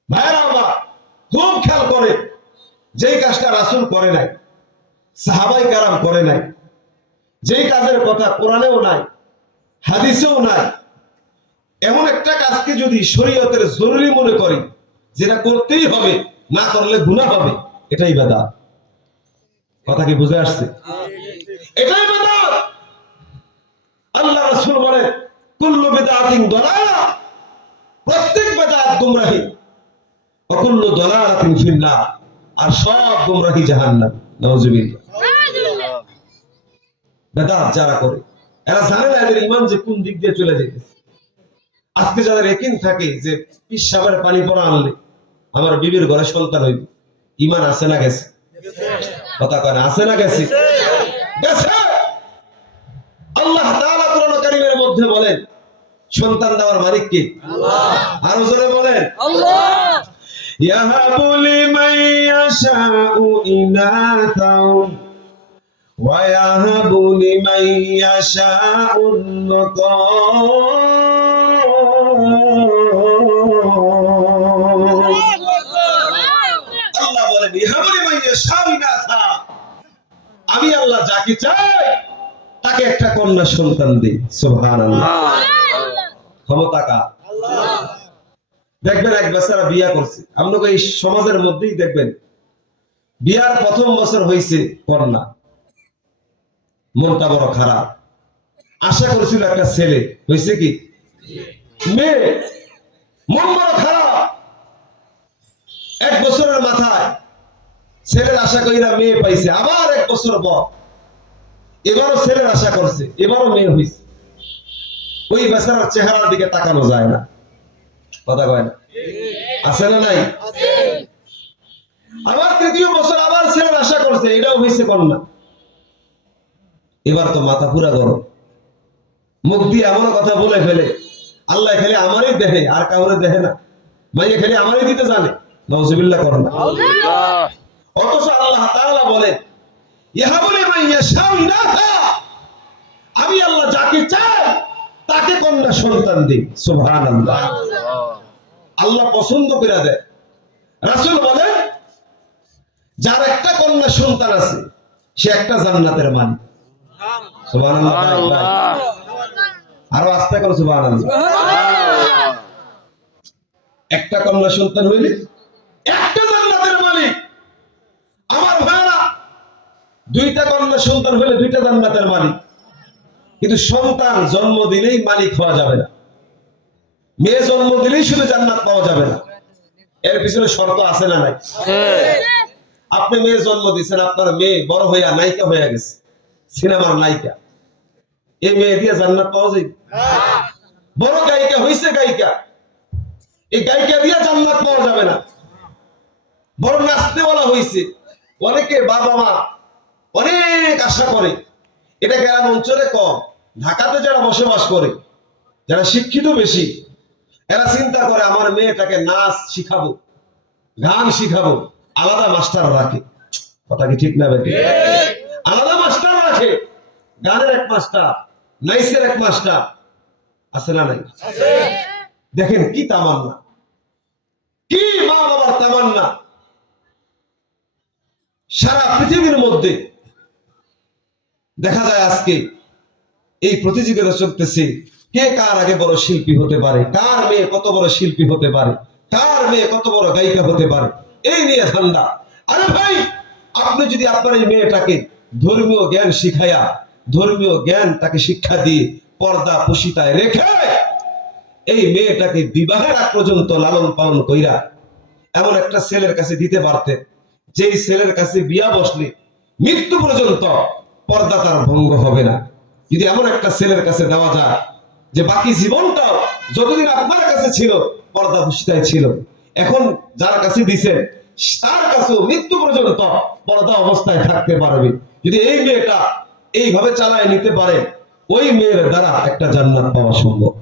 ভাইরা আমার, খুব খেয়াল করে, যেই কাজটা রাসূল করে নাই, সাহাবাই কারাম করে নাই, যেই কাজের কথা কোরআনেও নাই, হাদিসেও নাই, এমন একটা কাজকে যদি শরীয়তের জরুরি মনে করি, যেটা করতেই হবে, না করলে গুনাহ হবে, এটাই বেদাত। কথা কি বুঝে আসছে? এটাই বেদাত। আল্লাহ রাসূল বলেন, কুল্লু বিদআতিন দালালা, প্রত্যেক বেদাত গুমরাহি, ওয়া কুল্লু দালালাতিন ফিন্নার, আর সব গুমরাহি জাহান্নাম। নাউজুবিল্লাহ। বেদাত যারা করে, এরা জানে না এদের ঈমান যে কোন দিক দিয়ে চলে যাইতেছে। আজকে যাদের ইয়াকিন থাকে যে পিশাবের পানি পড়া আনলে আমার বিবির ঘরে সন্তান হইবে, ঈমান আছে না গেছে? কথা কয় না, আছে না গেছে? গেছে। আল্লাহ তাআলা কোরআন কারীমের মধ্যে বলেন, সন্তান দেওয়ার মালিক কে? আল্লাহ। আরো জোরে বলেন, আল্লাহ। ইয়াহাবু লিমান ইয়াশাউ ইনাতাও ওয়া ইয়াহাবু লিমান ইয়াশাউ আল্লাহ বলেন, ইয়াহাবু লিমান ইয়াশাউ ইনাতা, আমি আল্লাহ যাকে চাই তাকে একটা কন্যা সন্তান দিই। সুবহানাল্লাহ। ক্ষমতা কার? আল্লাহ। দেখবেন এক বেচারা বিয়া করছে, আপনাকে এই সমাজের মধ্যেই দেখবেন, বিয়ার প্রথম বছর হয়েছে কন্যা, মনটা বড় খারাপ, আশা করছিল একটা ছেলে, হয়েছে কি মেয়ে, মন বড় খারাপ। এক বছরের মাথায় ছেলের আশা কইরা মেয়ে পাইছে, আবার এক বছর পর এবারও ছেলের আশা করছে, এবারও মেয়ে হয়েছে। ওই বেচারার চেহারার দিকে তাকানো যায় না। কথা কয় না, আছে না নাই? আবার তৃতীয় বছর আবার ছেলের আশা করছে, এটাও হয়েছে কন্যা। এবার তো মাথা পুরা গরম, মুখ দিয়ে এমন কথা বলে ফেলে, আল্লাহ খালি আমারই দেহে, আর কাউরে দেহে না, মাইয়া খালি আমারই দিতে জানে। নাউজুবিল্লাহ করেন না। অথচ আল্লাহ তাআলা বলেন, ইয়াহাবু লিমান ইয়াশাউ ইনাতা, আমি আল্লাহ যাকে চাই তাকে কন্যা সন্তান দিই। সুবহানাল্লাহ। আল্লাহ পছন্দ করে দেয়। রাসূল বলেন, যার একটা কন্যা সন্তান আছে সে একটা জান্নাতের মালিক। সুবহানাল্লাহ। আরো আস্তে করে সুবহানাল্লাহ। একটা কন্যা সন্তান হইলে একটা জান্নাতের মালিক। আমার ভাইরা, দুইটা কন্যা সন্তান হইলে দুইটা জান্নাতের মালিক। কিন্তু সন্তান জন্ম দিলেই মালিক হওয়া যাবে না, মেয়ে জন্ম দিলেই শুধু জান্নাত পাওয়া যাবে না, এর পিছনে শর্ত আছে না নাই? আপনি মেয়ে জন্ম দিচ্ছেন, আপনার মেয়ে বড় হইয়া নায়িকা হয়ে গেছে, সিনেমার নায়িকা, এই মেয়ে দিয়ে জান্নাত পাওয়া যায়? বড় গায়িকা হইছে, গায়িকা, এই গায়িকা দিয়ে জান্নাত পাওয়া যাবে না। বড় নাচতেওয়ালা হইছে, অনেকে বাবা মা অনেক আশা করে, এটা গ্রাম অঞ্চলে কম, ঢাকাতে যারা বসবাস করে, যারা শিক্ষিত বেশি, এরা চিন্তা করে আমার মেয়েটাকে নাচ শিখাবো, গান শিখাবো, আলাদা মাস্টার রাখে। কথা কি ঠিক না ভাই? আলাদা মাস্টার রাখে, গানের এক মাস্টার, নাইসের এক মাস্টার, আছে না নাই? দেখেন কি তামান্না, কি মা বাবার তামান্না। সারা পৃথিবীর মধ্যে দেখা যায় আজকে এই প্রতিযোগিতা চলতেছে, কে কার আগে বড় শিল্পী হতে পারে, কার মেয়ে কত বড় শিল্পী হতে পারে, কার মেয়ে কত বড় গায়িকা হতে পারে, এই নিয়ে ধান্দা। আরে ভাই, আপনি যদি আপনার এই মেয়েটাকে ধর্মীয় জ্ঞান শিখায়া, ধর্মীয় জ্ঞান তাকে শিক্ষা দিয়ে পর্দা পুশিতায় রেখে এই মেয়েটাকে বিবাহের আগ পর্যন্ত লালন পালন কইরা এমন একটা ছেলের কাছে দিতে পারতেন, যেই ছেলের কাছে বিয়া বসলে মৃত্যু পর্যন্ত পর্দা তার ভঙ্গ হবে না। যদি এমন একটা ছেলের কাছে দেওয়া যায় যে বাকি জীবনটাও যতদিন আপনার কাছে ছিল পর্দা পুশিতায় ছিল, এখন যার কাছে দিছেন তার কাছেও মৃত্যু পর্যন্ত পর্দা অবস্থায় থাকতে পারবে। যদি এই মেয়েটা এইভাবে চালায় নিতে পারে, ওই মেয়ের দ্বারা একটা জান্নাত পাওয়া সম্ভব।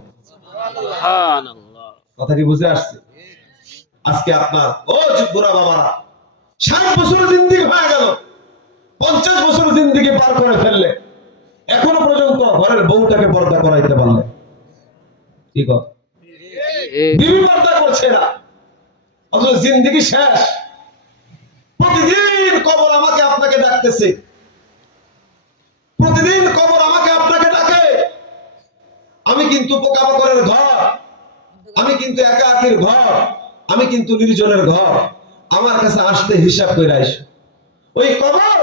কথা কি বুঝে আসছে? আজকে আপনার ও বুড়া বাবারা 60 বছর জিন্দেগি হয়ে গেল, 50 বছর জিন্দেগি পার করে ফেললে, এখনো পর্যন্ত ঘরের বউটাকে পর্দা করাইতে পারলে, কি কথা? বিবি পর্দা করছে না, অথচ জিন্দেগি শেষ। প্রতিদিন কবর আমাকে আপনাকে ডাকতেছে, প্রতিদিন কবর আমাকে আপনাকে ডাকে। আমি কিন্তু পোকামাকড়ের ঘর, আমি কিন্তু একাকির ঘর, আমি কিন্তু নির্জনের ঘর। আমার কাছে আসতে হিসাব করে আইস। ওই কবর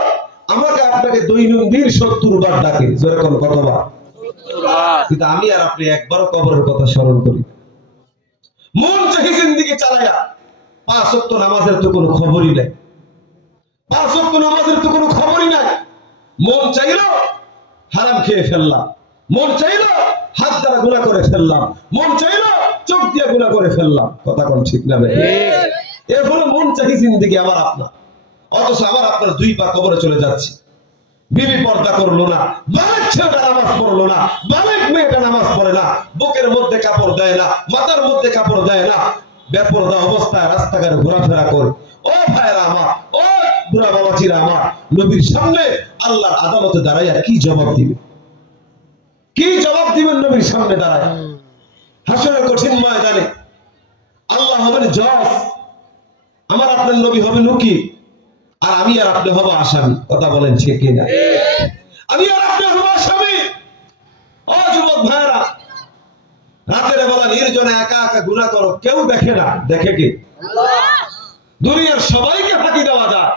আমাকে আপনাকে দৈনন্দিন 70 বার ডাকে, যেরকম কতবার। কিন্তু আমি আর আপনি একবারও কবরের কথা স্মরণ করি। মন চাহি জিন্দেগি চালাইয়া 5 ওয়াক্ত নামাজের তো কোনো খবরই নাই, 5 ওয়াক্ত নামাজের তো কোনো খবরই নাই। মন চাইলো হারাম খেয়ে ফেললাম, মন চাইলো হাত দ্বারা গুনাহ করে ফেললাম, মন চাইলো চোখ দিয়ে গুনাহ করে ফেললাম। কথা কোন ঠিক না ভাই? এর হলো মন চাহি জিন্দেগি আমার আপনার। অথচ আমার আপনার 2 পা কবরে চলে যাচ্ছে। বিবি পর্দা করলো না, বালেক ছেলেটা নামাজ পড়লো না, বালেক মেয়েটা নামাজ পড়ে না, বুকের মধ্যে কাপড় দেয় না, মাথার মধ্যে কাপড় দেয় না, বেপরদা অবস্থায় রাস্তাঘাটে ঘোরাফেরা করে। ও ভাইরা আমার, ও বুড়া বাবাজিরা আমার, নবীর সামনে আল্লাহর আদালতে দাঁড়াইয়া কি জবাব দিবে? কি জবাব দিবেন নবীর সামনে দাঁড়ায়? হাসরের কঠিন ময়দানে আল্লাহ হবেন জজ, আমার আপনার নবী হবেন উকিল, আর আমি আর আপনি হব আসামি। কথা বলেন ঠিক কিনা? আমি আর আপনি হব আসামি। ও যুবক ভাইরা, রাতের বেলা নির্জনে একা একা গুনাহ করো, কেউ দেখে না, দেখে কে? দুনিয়ার সবাইকে ফাঁকি দেওয়া যায়,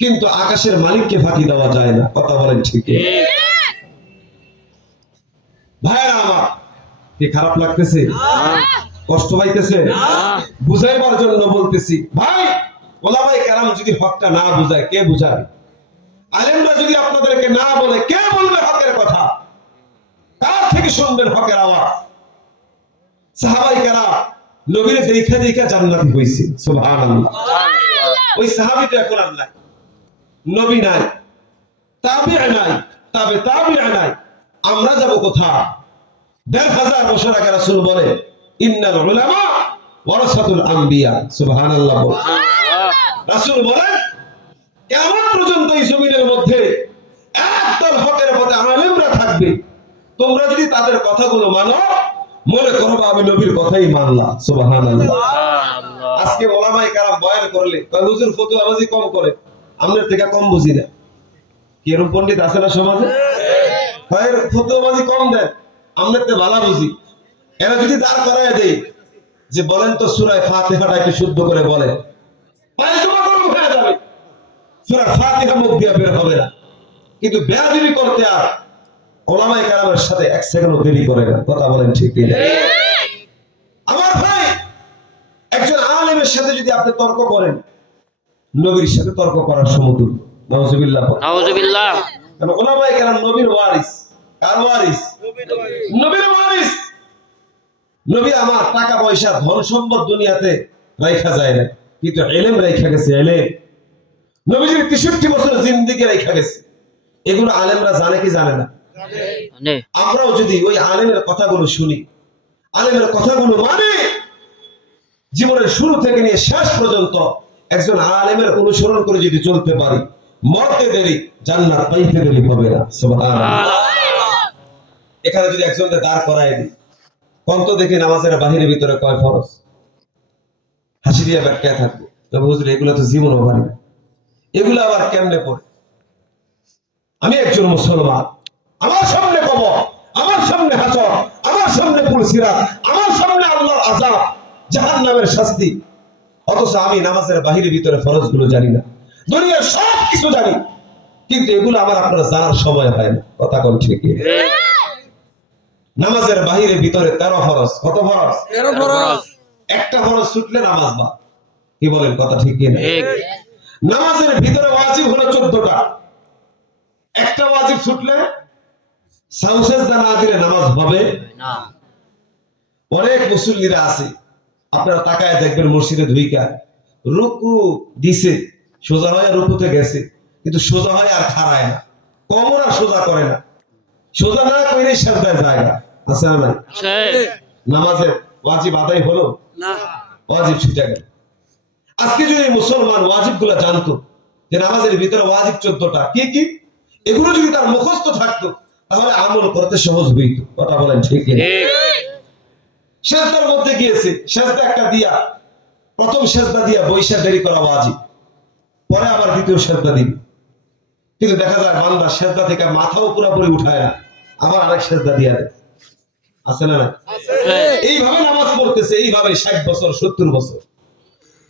কিন্তু আকাশের মালিককে ফাঁকি দেওয়া যায় না। কথা বলেন ঠিক কিনা? ভাইরা আমার, কি খারাপ লাগতেছে? কষ্ট পাইতেছে? বুঝাইবার জন্য বলতেছি। ভাই, ওলামায়ে কেরাম যদি হকটা না বুঝায়, কে বুঝাবে? আলেমরা যদি আপনাদেরকে না বলে, কে বলবে হকের কথা? কার থেকে শুনবেন হকের আওয়াজ? সাহাবায়ে কেরাম নবীরে দেখা দেখা জান্নাতি হইছে। সুবহানাল্লাহ। ওই সাহাবীটা এখন আর নাই, নবী নাই, তাবিঈ নাই, তাবিঈ নাই। আমরা যাব কোথায়? ১,৫০০ বছর আগে রাসূল বলে, ইন্নাল উলামা ওয়ারাসাতুল আম্বিয়া। সুবহানাল্লাহ। রাসূল বলেন, কিয়ামত পর্যন্ত এই জমিনের মধ্যে একদল হকের পথে আলেমরা থাকবে। তোমরা যদি তাদের কথাগুলো মানো, মনে করবে আমি নবীর কথাই মানলাম। সুবহানাল্লাহ। আজকে ওলামায়ে কেরাম বয়ান করলে কয় হুজুর ফতোয়াবাজি কম করে, আমাদের থেকে কম বুঝি না। কি এরকম পণ্ডিত আছে না সমাজে? কয় ফতোয়াবাজি কম দেন, আমাদের থেকে ভালো বুঝি। এরা যদি দাঁড় করায় দেয় যে বলেন তো সূরা ফাতিহাটা একটু শুদ্ধ করে বলেন, পায়ে জমা গরম হয়ে যাবে, সূরা ফাতিহা মুখ দিয়ে বের হবে না। কিন্তু বেয়াদবি করতে আর ওলামায়ে কেরামের সাথে 1 সেকেন্ডও দেরি করে না। কথা বলেন ঠিক কিনা? আমার ভাই, একজন আলেমের সাথে যদি আপনি তর্ক করেন, নবীর সাথে তর্ক করার সমতুল্য। নাউজুবিল্লাহ। নাউজুবিল্লাহ। কারণ ওলামায়ে কেরাম নবীর ওয়ারিস। কার ওয়ারিস? নবীর ওয়ারিস। নবী আমার টাকা পয়সা ধন সম্পদ দুনিয়াতে রাখা যায় না, কিন্তু ইলম রাখা গেছে। ইলম নবীজির 63 বছর জিন্দেগি রাখা গেছে। এগুলো আলেমরা জানে কি জানে না? জানে। আমরাও যদি ওই আলেমের কথাগুলো শুনি, আলেমের কথাগুলো মানে জীবনের শুরু থেকে নিয়ে শেষ পর্যন্ত একজন আলেমের অনুসরণ করে যদি চলতে পারি, মরতে দেরি, জান্নাত পাইতে দেরি হবে না। সুবহানাল্লাহ। এখানে যদি একজনকে দাঁড় করায় দিই, কন্ত দেখে নামাজের বাহিরের ভিতরে কয় ফরজ, হাসি দিয়ে ব্যাখ্যা থাকবে, তবে হুজুর এগুলো তো জীবনও পারি না, এগুলো আবার কেমনে পড়ে? আমি একজন মুসলমান, আমার সামনে কবর, আমার সামনে হাসর, আমার সামনে পুলসিরাত, আমার সামনে আল্লাহর আযাব, জাহান্নামের শাস্তি। অথচ আমি নামাজের বাহিরে ভিতরে ফরজগুলো জানি না, দুনিয়ার সব কিছু জানি, কিন্তু এগুলো আমার আপনার জানার সময় হয় না। কথা কোন ঠিক? নামাজের বাহিরে ভিতরে 13 ফরজ। কত ফরজ? 13 ফরজ। একটা ফরজ ছুটলে নামাজ বাদ। কি বলেন? কথা ঠিক কি না? নামাজের ভিতরে ওয়াজিব হলো 14টা। একটা ওয়াজিব ছুটলে সাহু সেজদা না দিলে নামাজ হবে না। অনেক মুসল্লিরা আছে, আপনারা তাকায় দেখবেন মসজিদে ধুইকা রুকু দিছে, সোজা হয়ে রুকুতে গেছে, কিন্তু সোজা হয়ে আর খাড়ায় না, কোমর আর সোজা করে না, সোজা না কইরে সেজদায় যায় না। আছে না নাই? নামাজের ওয়াজিব আদায় হলো না, ওয়াজিব ছুটে গেল। আজকে যদি মুসলমান ওয়াজিবগুলো জানতো যে নামাজের ভিতরে ওয়াজিব 14টা, কি কি, এগুলো যদি তার মুখস্থ থাকতো তাহলে আমল করতে সহজ হইত। কথা বলেন ঠিক কি? সেজদার মধ্যে গিয়েছে, সেজদা একটা দিয়া, প্রথম সেজদা দিয়া বৈশা দেরি করা ওয়াজিব, পরে আবার দ্বিতীয় সেজদা দিবে। কিন্তু দেখা যায় বান্দা সেজদা থেকে মাথাও পুরোপুরি উঠায় না, আবার আরেক সেজদা দিয়া দেয়। আছে না? এইভাবে নামাজ পড়তেছে, এইভাবে 60 বছর 70 বছর।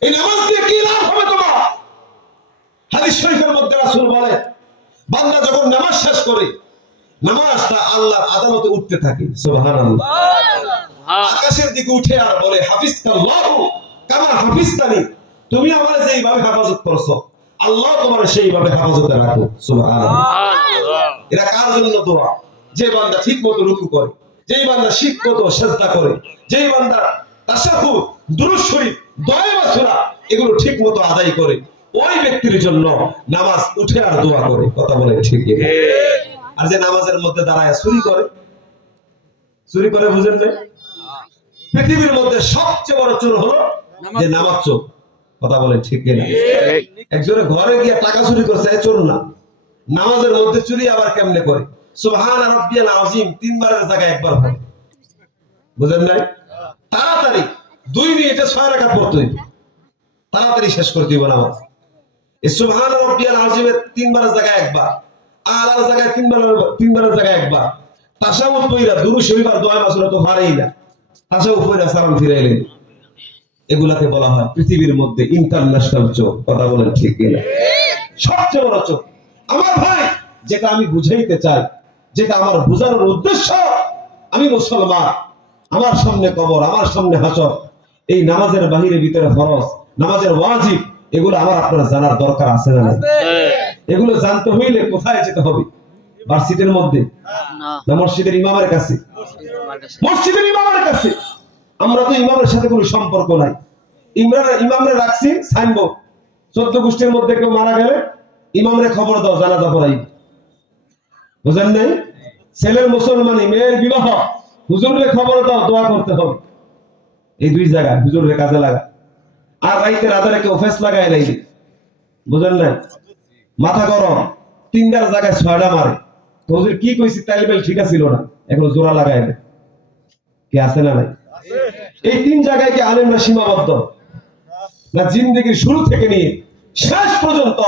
এই নামাজ দিয়ে কি লাভ হবে তোমার? হাদিস শরীফের মধ্যে রাসূল বলেন, বান্দা যখন নামাজ শেষ করে, নামাজটা আল্লাহর আদালতে উঠতে থাকে। সুবহানাল্লাহ। আকাশের দিকে উঠে আর বলে, হাফিজতাল্লাহু কামা হাফিজতানি, তুমি আমারে যেইভাবে হেফাজত করছো, আল্লাহ তোমার সেইভাবে হেফাজতে রাখো। সুবহানাল্লাহ। এটা কার জন্য দোয়া? যে বান্দা ঠিকমতো রুকু করে, যেই বান্দা ঠিকমতো সিজদা করে, যেই বান্দা তাশাহুদ, দুরূদ শরীফ, দোয়া বা সূরা এগুলো ঠিকমতো আদায় করে, ওই ব্যক্তির জন্য নামাজ উঠে আর দোয়া করে। কথা বলে ঠিক কি? আর যে নামাজের মধ্যে দাঁড়ায় চুরি করে, চুরি করে, বুঝেন না? পৃথিবীর মধ্যে সবচেয়ে বড় চোর হলো যে নামাজ চোর। কথা বলেন ঠিক কিনা? একজনের ঘরে গিয়ে টাকা চুরি করছে, চোর না, নামাজের মধ্যে চুরি আবার কেমনে করে? সুবহান রাব্বিয়াল আযীম 3 বারের জায়গায় একবার হয়। বুঝেন নাই? তাড়াতাড়ি 2 মিনিটে 6 রাকাত পড়তে হইবে, তাড়াতাড়ি শেষ করতে হইবে নামাজ। এই সুবহান রাব্বিয়াল আযীমের 3 বারের জায়গায় একবার, আলার জায়গায় 3 বারের জায়গায় একবার, তাশাহুদ পড়া, দুরূদ শরীফ আর দোয়া মাসুরা তো হারেই না, তাশাহুদ পড়া সালাম ফিরাইলেন। এগুলাকে বলা হয় পৃথিবীর মধ্যে ইন্টারন্যাশনাল চোর। কথা বলেন ঠিক কিনা? সবচেয়ে বড় চোর। আমার ভাই, যেটা আমি বুঝাইতে চাই, যেটা আমার বোঝানোর উদ্দেশ্য, আমি মুসলমান, আমার সামনে কবর, আমার সামনে হাসর, এই নামাজের বাহিরে ভিতরে ফরজ, নামাজের ওয়াজিব, এগুলো আমার আপনার জানার দরকার আছে না? এগুলো জানতে হইলে কোথায় যেতে হবে? ভার্সিটির মধ্যে না মসজিদের ইমামের কাছে? মসজিদের ইমামের কাছে। আমরা তো ইমামের সাথে কোনো সম্পর্ক নাই। ইমামরে রাখছি সাইনবোর্ড, 14 গোষ্ঠীর মধ্যে কেউ মারা গেলে ইমামরে খবর দাও, জানাজা পড়াই। বুঝেন নাই? ছেলের মুসলমানি, মেয়ের বিবাহ, হুজুরে খবর দাও, দোয়া করতে হবে। এই 2 জায়গায় হুজুরে কাজে লাগা। আর রাইতে রাজারে কেউ ফেস লাগায় নাই। বুঝেন নাই? মাথা গরম, 3টার জায়গায় 6টা মারে। তো হুজুর কি কইছি তাইলে ঠিক ছিল না, এখন জোড়া লাগায় না। কি আছে না নাই? এই 3 জায়গায় কি আলেমরা সীমাবদ্ধ? না জিন্দেগির শুরু থেকে নিয়ে শেষ পর্যন্ত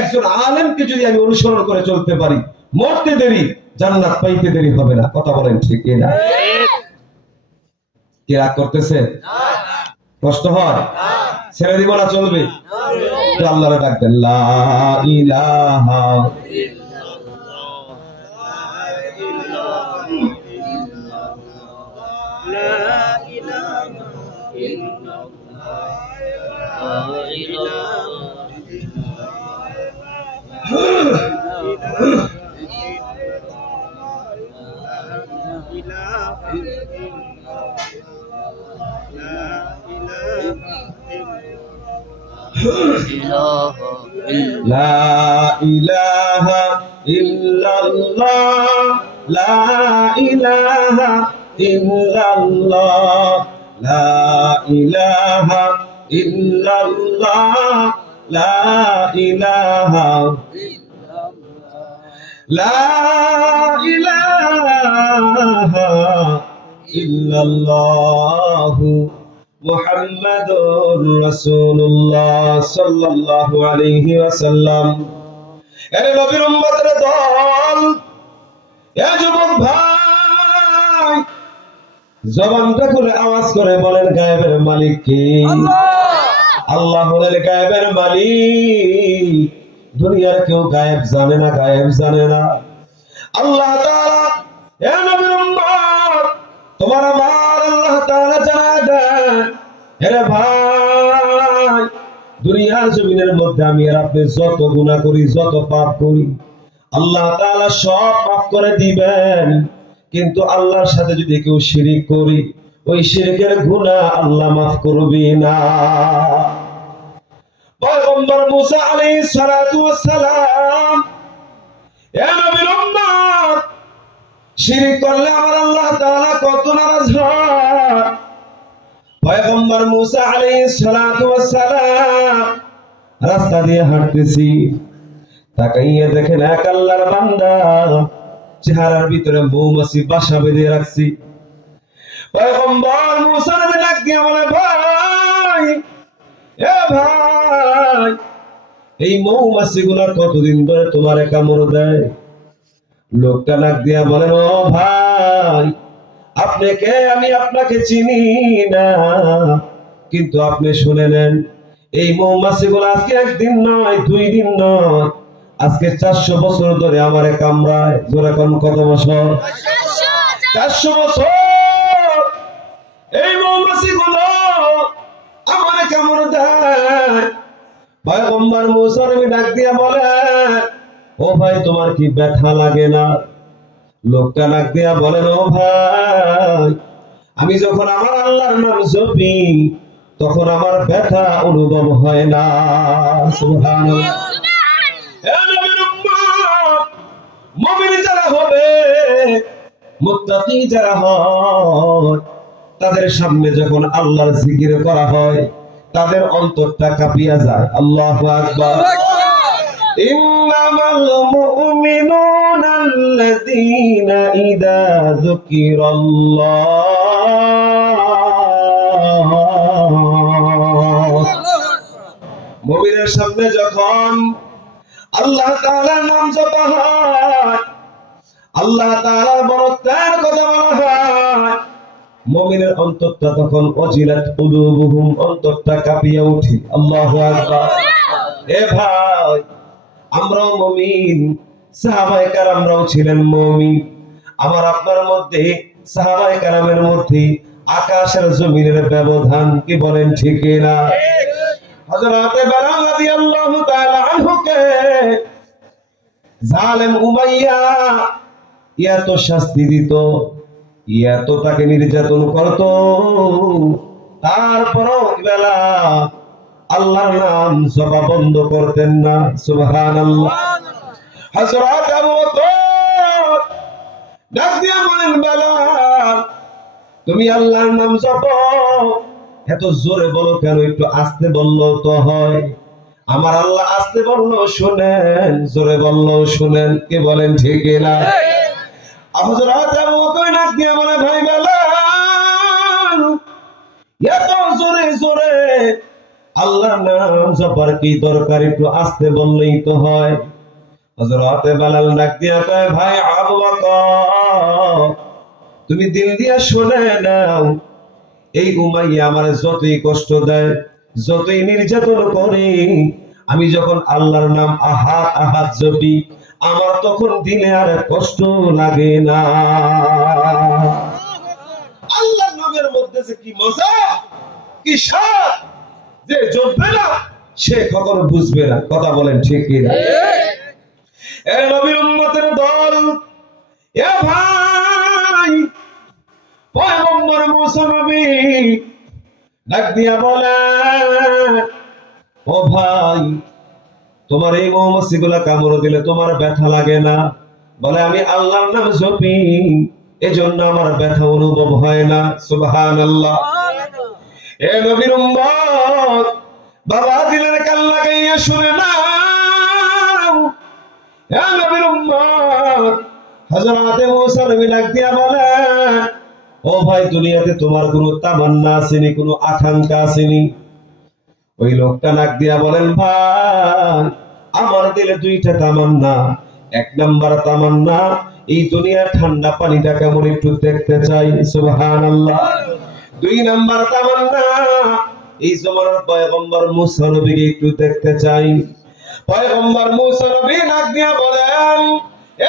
একজন আলেমকে যদি আমি অনুসরণ করে চলতে পারি, মরতে দেরি, জান্নাত পাইতে দেরি হবে না। কথা বলেন ঠিক কি না? কি রাগ করতেছে? কষ্ট হয়? ছেড়ে দিব না, চলবে? আল্লাহরে ডাকবেন, লা ইলাহা লা ইলাহা ইল্লাল্লাহ, লা ইলাহা ইল্লাল্লাহ, লা ইলাহা ইল্লাল্লাহ, লা ইলাহা, লা ইলাহা ইল্লাল্লাহ মুহাম্মাদুর রাসূলুল্লাহ সাল্লাল্লাহু আলাইহি ওয়াসাল্লাম। আরে নবীর উম্মতের দল, এ যুবক ভাই, জবানটা খুলে আওয়াজ করে বলেন গায়েবের মালিক কে? আল্লাহ হলেন গায়েবের মালিক। দুনিয়ার কেউ গায়েব জানে না, গায়েব জানে না। আল্লাহ তাআলা, এ নবীর উম্মত, তোমার আমার আল্লাহ তাআলা জানায় দেন, এরে ভাই, দুনিয়ার জমিনের মধ্যে আমি আর আপনি যত গুনাহ করি, যত পাপ করি, আল্লাহ তাআলা সব মাফ করে দিবেন। কিন্তু আল্লাহর সাথে যদি কেউ শিরিক করি, ওই শিরকের গুনাহ আল্লাহ মাফ করবে না। পয়গম্বর মুসা আলাইহিস সালাতু ওয়াস সালাম, এ নবীর উম্মত, শিরিক করলে আমার আল্লাহ তাআলা কত নারাজ হয়। পয়গম্বর মুসা আলাইহিস সালাতু ওয়াস সালাম রাস্তা দিয়ে হাঁটতেছি, তাকাইয়া দেখেন এক আল্লাহর বান্দা চেহারার ভিতরে মৌমাছি বাসা বেঁধে রাখছি। পয়গম্বর মুসা নবী ডাক দিয়ে বলে, ভাই, এ ভাই, এই মৌমাছিগুলা কতদিন ধরে তোমারে কামড় দেয়? লোকটা ডাক দিয়া বলেন, ও ভাই, আপনি কে? আমি আপনাকে চিনি না, কিন্তু আপনি শুনে নেন, এই মৌমাছিগুলো আজকে একদিন নয়, 2 দিন নয়, আজকে 400 বছর ধরে আমারে কামড়ায়। জোরে কোন কত বছর? 400 বছর এই মৌমাছিগুলো আমারে কামড় দেয়। পয়গম্বর মুসা নবী ডাক দিয়া বলে, ও ভাই, তোমার কি ব্যথা লাগে না? লোকটা ডাক দিয়া বলেন, ও ভাই, আমি যখন আমার আল্লাহর নাম জপি, তখন আমার ব্যথা অনুভব হয় না। সুবহানাল্লাহ। এ নবীর উম্মত, মুমিন যারা হবে, মুত্তাকি যারা হয়, তাদের সামনে যখন আল্লাহর জিকির করা হয়, তাদের অন্তরটা কাঁপিয়া যায়। আল্লাহু আকবার। ইন্নামাল মুমিনুনা আল্লাযীনা ইযা যুকিরাল্লাহ, মুমিনের সামনে যখন আল্লাহ তাআলার নাম জপা হয়, আল্লাহ তাআলার বড়ত্বের কথা বলা হয়, মুমিনের অন্তরটা তখন ওয়াজিলাত কুলুবুহুম, অন্তরটা কাঁপিয়ে ওঠে। আল্লাহু আকবার। এ ভাই, আমরাও মুমিন, সাহাবায়ে কেরামরাও ছিলেন মুমিন। আমার আপনার মধ্যে, সাহাবায়ে কেরামের মধ্যে আকাশের জমিনের ব্যবধান, কি বলেন ঠিক না? হযরত বেলাল রাদিয়াল্লাহু তাআলা আনহুকে জালেম উমাইয়া এত শাস্তি দিত, এত তাকে নির্যাতন করত, তারপরও বেলাল আল্লাহর নাম জপা বন্ধ করতেন না। সুবহানাল্লাহ। হযরত আবু বকর ডাক দিয়া বলেন, বেলাল, তুমি আল্লাহর নাম জপো, এত জোরে বলো কেন? একটু আস্তে বললেও তো হয়। আমার আল্লাহ আস্তে বললেও শুনেন, জোরে বললেও শুনেন, কি বলেন ঠিক না? হযরত আবু বকর ডাক দিয়া বলে, ভাই বেলাল, এত জোরে জোরে আল্লাহর নাম জপার কি দরকার? একটু আস্তে বললেই তো হয়। হযরত বেলাল ডাক দিয়া কয়, ভাই আবু বকর, তুমি দিল দিয়া শুনে নাও, এই উমাইয়া আমারে যতই কষ্ট দেয়, যতই নির্যাতন করে, আমি যখন আল্লাহর নাম আহাদ আহাদ জপি, আমার তখন দিলে আর কষ্ট লাগে না। আল্লাহর নামের মধ্যে যে কি মজা, কি স্বাদ, যে জপবে না সে কখনো বুঝবে না। কথা বলেন ঠিক কিনা? এ নবীর উম্মতের দল, এ ভাই, পয়গম্বর মুসা নবী ডাক দিয়া বলে, ও ভাই, তোমার এই মৌমাছিগুলা কামড় দিলে তোমার ব্যথা লাগে না? বলে, আমি আল্লাহর নাম জপি, এজন্য আমার ব্যথা অনুভব হয় না। সুবহানাল্লাহ। এ নবীর উম্মত, বাবা দিলের কান লাগাইয়া শুনে নাও। এ নবীর উম্মত, হযরত মুসা নবী ডাক দিয়া বলে, ও ভাই, দুনিয়াতে তোমার কোনো তামান্না আসেনি, কোনো আকাঙ্ক্ষা আসেনি? ওই লোকটা ডাক দিয়া বলেন, ভাই, আমার দিলে 2টা তামান্না। 1 নাম্বার তামান্না, এই দুনিয়ার ঠান্ডা পানিটা কেমন একটু দেখতে চাই। সুবহানাল্লাহ। 2 নাম্বার তামান্না, এই জমানার পয়গম্বর মুসা নবীকে একটু দেখতে চাই। পয়গম্বর মুসা নবী ডাক দিয়া বলেন,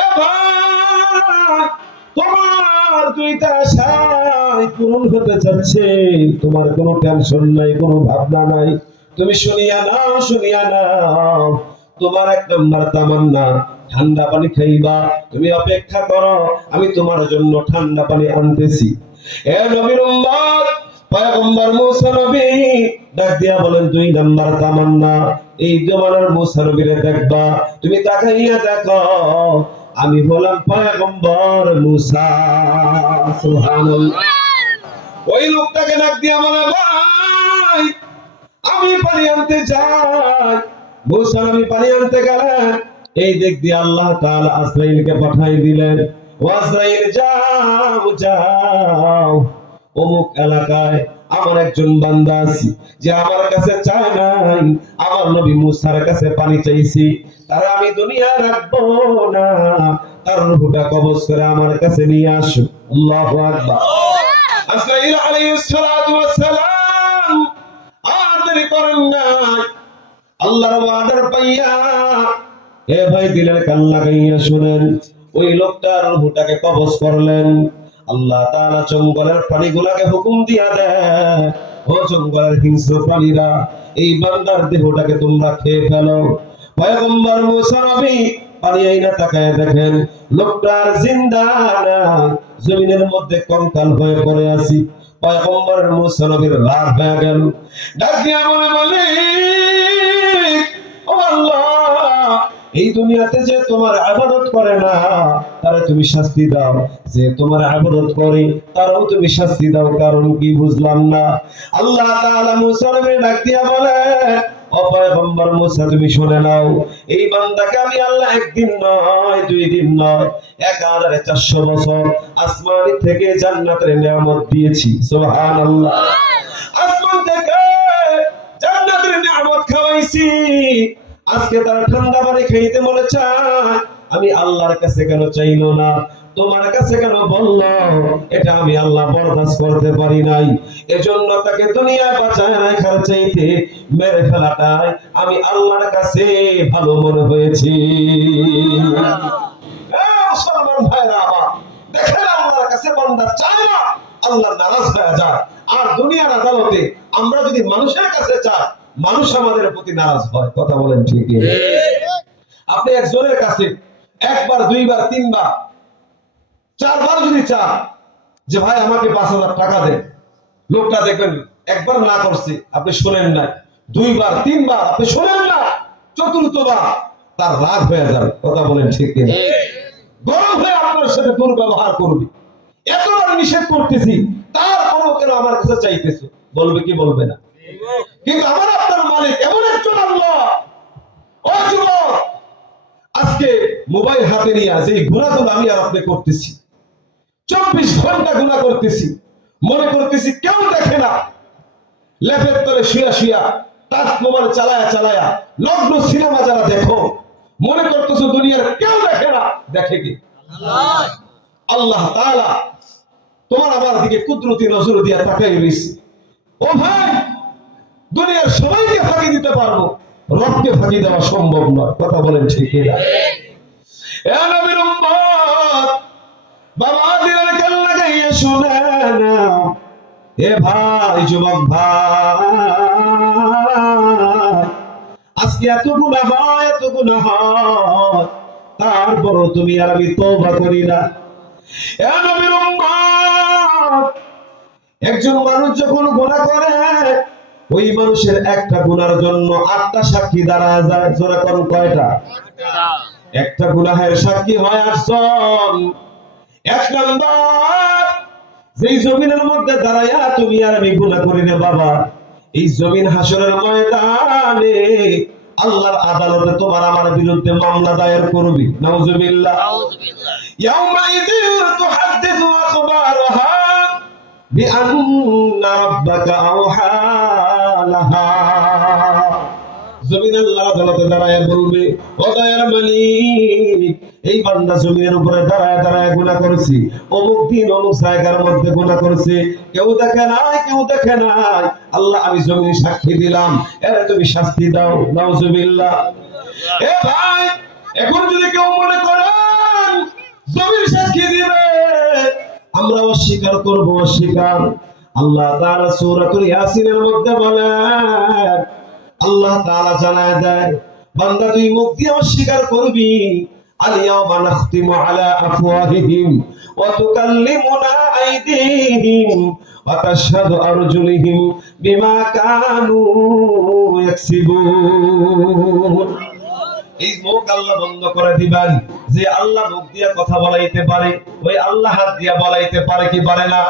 এ ভাই, তোমার 2টা আশাই পূরণ হতে যাচ্ছে, তোমার কোনো টেনশন নাই, কোনো ভাবনা নাই, তুমি শুনিয়া নাও, শুনিয়া নাও। তোমার 1 নাম্বার তামান্না, ঠান্ডা পানি খাইবা, তুমি অপেক্ষা করো, আমি তোমার জন্য ঠান্ডা পানি আনতেছি। এ নবীর উম্মত, পয়গম্বর মুসা নবী ডাক দিয়া বলেন, 2 নাম্বার তামান্না, এই জমানার মুসা নবীরে দেখবা, তুমি তাকাইয়া দেখো, আমি হলাম পয়গম্বর মুসা। সুবহানাল্লাহ। ওই লোকটাকে ডাক দিয়া বলে, ভাই, আমি পানি আনতে যাই। মুসা নবী পানি আনতে গেলেন, এই দিক দিয়ে আল্লাহ তাআলা আজরাইলকে পাঠাই দিলেন, ও আজরাইল, যাও যাও, অমুক এলাকায় আমার একজন বান্দা আছে, যে আমার কাছে চায় নাই, আমার নবী মুসার কাছে পানি চাইছি, তার আমি দুনিয়া রাখবো না, তার রূহটা কবজ করে আমার কাছে নিয়ে আসো। আল্লাহু আকবার। আজরাইল আলাইহিস সালাতু ওয়াস সালাম আর দেরি করেন নাই, আল্লাহর ওয়াদার পাইয়া, এ ভাই, দিলের কান লাগাইয়া শুনেন, ওই লোকটার রূহটাকে কবজ করলেন। আল্লাহ তাআলা জঙ্গলের প্রাণীগুলাকে হুকুম দিয়া দেয়, ও জঙ্গলের হিংস্র প্রাণীরা, এই বান্দার দেহটাকে তোমরা খেয়ে ফেলো। পয়গম্বর মুসা নবী পানি আইনা তাকায় দেখেন, লোকটার জিন্দা না, জমিনের মধ্যে কঙ্কাল হয়ে পড়ে আছে। পয়গম্বর মুসা নবীর রাগ হয়ে গেল, ডাক দিয়া বলে, ও আল্লাহ, এই দুনিয়াতে যে তোমার ইবাদত করে না, তারে তুমি শাস্তি দাও, যে তোমার ইবাদত করে তারও তুমি শাস্তি দাও, কারণ কি বুঝলাম না। আল্লাহ তাআলা মুসা নবীকে ডাক দিয়া বলে, ও পয়গম্বর মুসা, তুমি শুনে নাও, এই বান্দাকে আমি আল্লাহ 1 দিন নয়, 2 দিন নয়, 1400 বছর আসমান থেকে জান্নাতের নিয়ামত দিয়েছি। সুবহানাল্লাহ। আসমান থেকে জান্নাতের নিয়ামত খাওয়াইছি, আজকে তার ঠান্ডা পানি খাইতে মনে চায়, আমি আল্লাহর কাছে কেন চাইলো না, তোমার কাছে কেন বললো, এটা আমি আল্লাহ বরদাস্ত করতে পারি নাই। এজন্য তাকে দুনিয়ায় বাঁচায় রাখার চাইতে মেরে ফেলাটাই আমি আল্লাহর কাছে ভালো মনে হয়েছে। মুসলমান ভাইরা আমার, দেখেন, আল্লাহর কাছে বান্দা চায় না, আল্লাহ নারাজ হয়ে যায়। আর দুনিয়ার আদালতে আমরা যদি মানুষের কাছে চাই, মানুষ আমাদের প্রতি নারাজ হয়। কথা বলেন ঠিক কি? আপনি একজনের কাছে 1 বার, 2 বার, 3 বার, 4 বার যদি চান যে ভাই আমাকে 5,000 টাকা দেন, লোকটা দেখবেন 1 বার না করছে, আপনি শোনেন না, 2 বার, 3 বার আপনি শোনেন না, 4র্থবার তার রাগ হয়ে যাবে। কথা বলেন ঠিক কি? গরম হয়ে আপনার সাথে দুর্ব্যবহার করবে। এতবার নিষেধ করতেছি, তারপরেও কেন আমার কাছে চাইতেছো, বলবে কি বলবে না? কিন্তু আমার আপনার মালিক এমন একজন আল্লাহ। ও যুবক, আজকে মোবাইল হাতে নিয়ে যে গুনাহগুলো আমি আর আপনি করতেছি, 24 ঘন্টা গুনাহ করতেছি, মনে করতেছি কেউ দেখে না, লেপের তলে শুয়া শুয়া টাচ মোবাইল চালায়া চালায়া লগ্ন সিনেমা যারা দেখো, মনে করতেছো দুনিয়ার কেউ দেখে না, দেখে কি? আল্লাহ। আল্লাহ তাআলা তোমার আমার দিকে কুদরতি নজর দিয়া তাকাই রইছে। ও ভাই, দুনিয়ার সবাইকে ফাঁকি দিতে পারবো, রবকে ফাঁকি দেওয়া সম্ভব নয়। কথা বলেন ঠিক না? এ নবীর উম্মত, বাবা, দিলের কান লাগাইয়া শুনে নাও, এ ভাই, যুবক ভাই, আজকে এত গুনাহ হয়, এত গুনাহ হয়, তারপরও তুমি আর আমি তওবা করি না। এ নবীর উম্মত, একজন মানুষ যখন গুনাহ করে, ওই মানুষের একটা গুনার জন্য 8টা সাক্ষী দাঁড়ায় যায়। জোরে কোন কয়টা? একটা গুনাহের সাক্ষী হয় 8 জন। 1 নাম্বার, যেই জমিনের মধ্যে দাঁড়ায়া তুমি আর আমি গুনাহ করি রে বাবা, এই জমিন হাসরের ময়দানে আল্লাহর আদালতে তোমার আমার বিরুদ্ধে মামলা দায়ের করবি। নাউজুবিল্লাহ। ইয়াউমাইযিন তুহাদ্দিসু আখবারাহা বিআন্না রাব্বাকা আওহা লাহা। জমিন আল্লাহর আদালতে দাঁড়ায় বলবে, ও দয়ার মালিক, এই বান্দা জমিনের উপরে দাঁড়ায় দাঁড়ায় গুনাহ করেছি, অমুক দিন অমুক জায়গার মধ্যে গুনাহ করেছে, কেউ দেখে নাই, কেউ দেখে নাই, আল্লাহ আমি জমিন সাক্ষী দিলাম, এরে তুমি শাস্তি দাও। নাউজুবিল্লাহ। এ ভাই, এখন যদি কেউ মনে করেন জমির সাক্ষী দিবে, আমরা অস্বীকার করব, অস্বীকার। আল্লাহ তাআলা সূরাতুল ইয়াসিনের মধ্যে বলেন, আল্লাহ তাআলা জানায় দেয়, বান্দা তুই মুখ দিয়ে অস্বীকার করবি, আল-ইয়াওমা নাখতিমু আলা আফওয়াহিহিম ওয়া তুকাল্লিমুনা আইদিহিম ওয়া তাশহাদু আরজুলুহুম বিমা কানু ইয়াকসিবুন। এই মুখ আল্লাহ বন্ধ করে দিবেন। যে আল্লাহ মুখ দিয়ে কথা বলাইতে পারে, ওই আল্লাহ হাত দিয়ে বলাইতে পারে কি পারে না?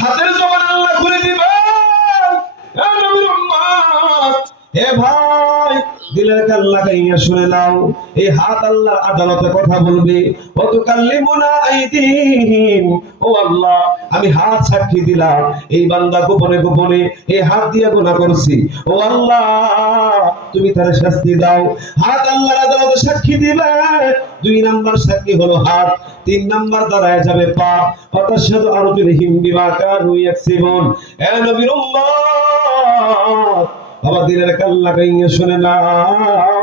হাতের জবান আল্লাহ খুলে দিবেন। এ নবীর উম্মত, হে ভাই, দিলের কান লাগাইয়া শুনে নাও, এই হাত আল্লাহর আদালতে কথা বলবে। ও তুকাল্লিমুনা আইদিহিম, ও আল্লাহ আমি হাত সাক্ষী দিলাম, এই বান্দা গোপনে গোপনে এই হাত দিয়ে গুনাহ করছি, ও আল্লাহ তুমি তার শাস্তি দাও। হাত আল্লাহর আদালতে সাক্ষী দিবে। 2 নাম্বার সাক্ষী হলো হাত, 3 নাম্বার দাঁড়ায় যাবে পা। ফাতাশহাদু আরজুলুহুম বিমা কানু ইয়াকসিবুন। এ নবীর উম্মত, বাবা দিলের কান লাগাইয়া শুনে নাও,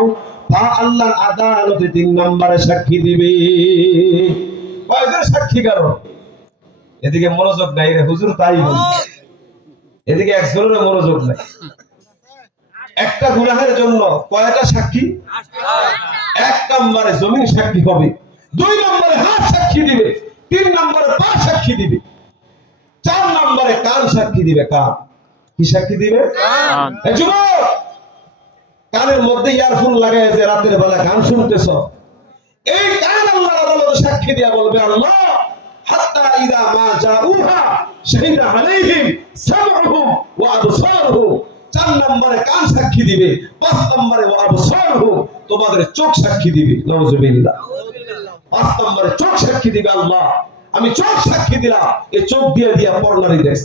পা আল্লাহর আদালতে 3 নম্বরে সাক্ষী দিবে। কয়জন সাক্ষী কারো? এদিকে মনোযোগ নাই রে হুজুর, তাই বলি, এদিকে একজনের মনোযোগ নাই। একটা গুনাহের জন্য কয়টা সাক্ষী? 1 নম্বরে জমিন সাক্ষী হবে, 2 নম্বরে হাত সাক্ষী দিবে, 3 নম্বরে পা সাক্ষী দিবে, 4 নম্বরে কান সাক্ষী দিবে। কান কি সাক্ষী দিবে? এই যুবক, কানের মধ্যে ইয়ারফোন লাগায় যে রাতের বেলা গান শুনতেছ, এই কান আল্লাহর আদালতে সাক্ষী দিয়া বলবে, আল্লাহ হাত্তা ইদা মা জাউহা শাহিদা আলাইহিম সামউহুম ওয়া আবসারুহুম। 4 নম্বরে কান সাক্ষী দিবে, 5 নম্বরে ওয়া আবসারুহুম, তোমাদের চোখ সাক্ষী দিবে। নাউজুবিল্লাহ। 5 নম্বরে চোখ সাক্ষী দিবে, আল্লাহ আমি চোখ সাক্ষী দিলাম, এই চোখ দিয়ে দিয়া পর্নারি দেশ,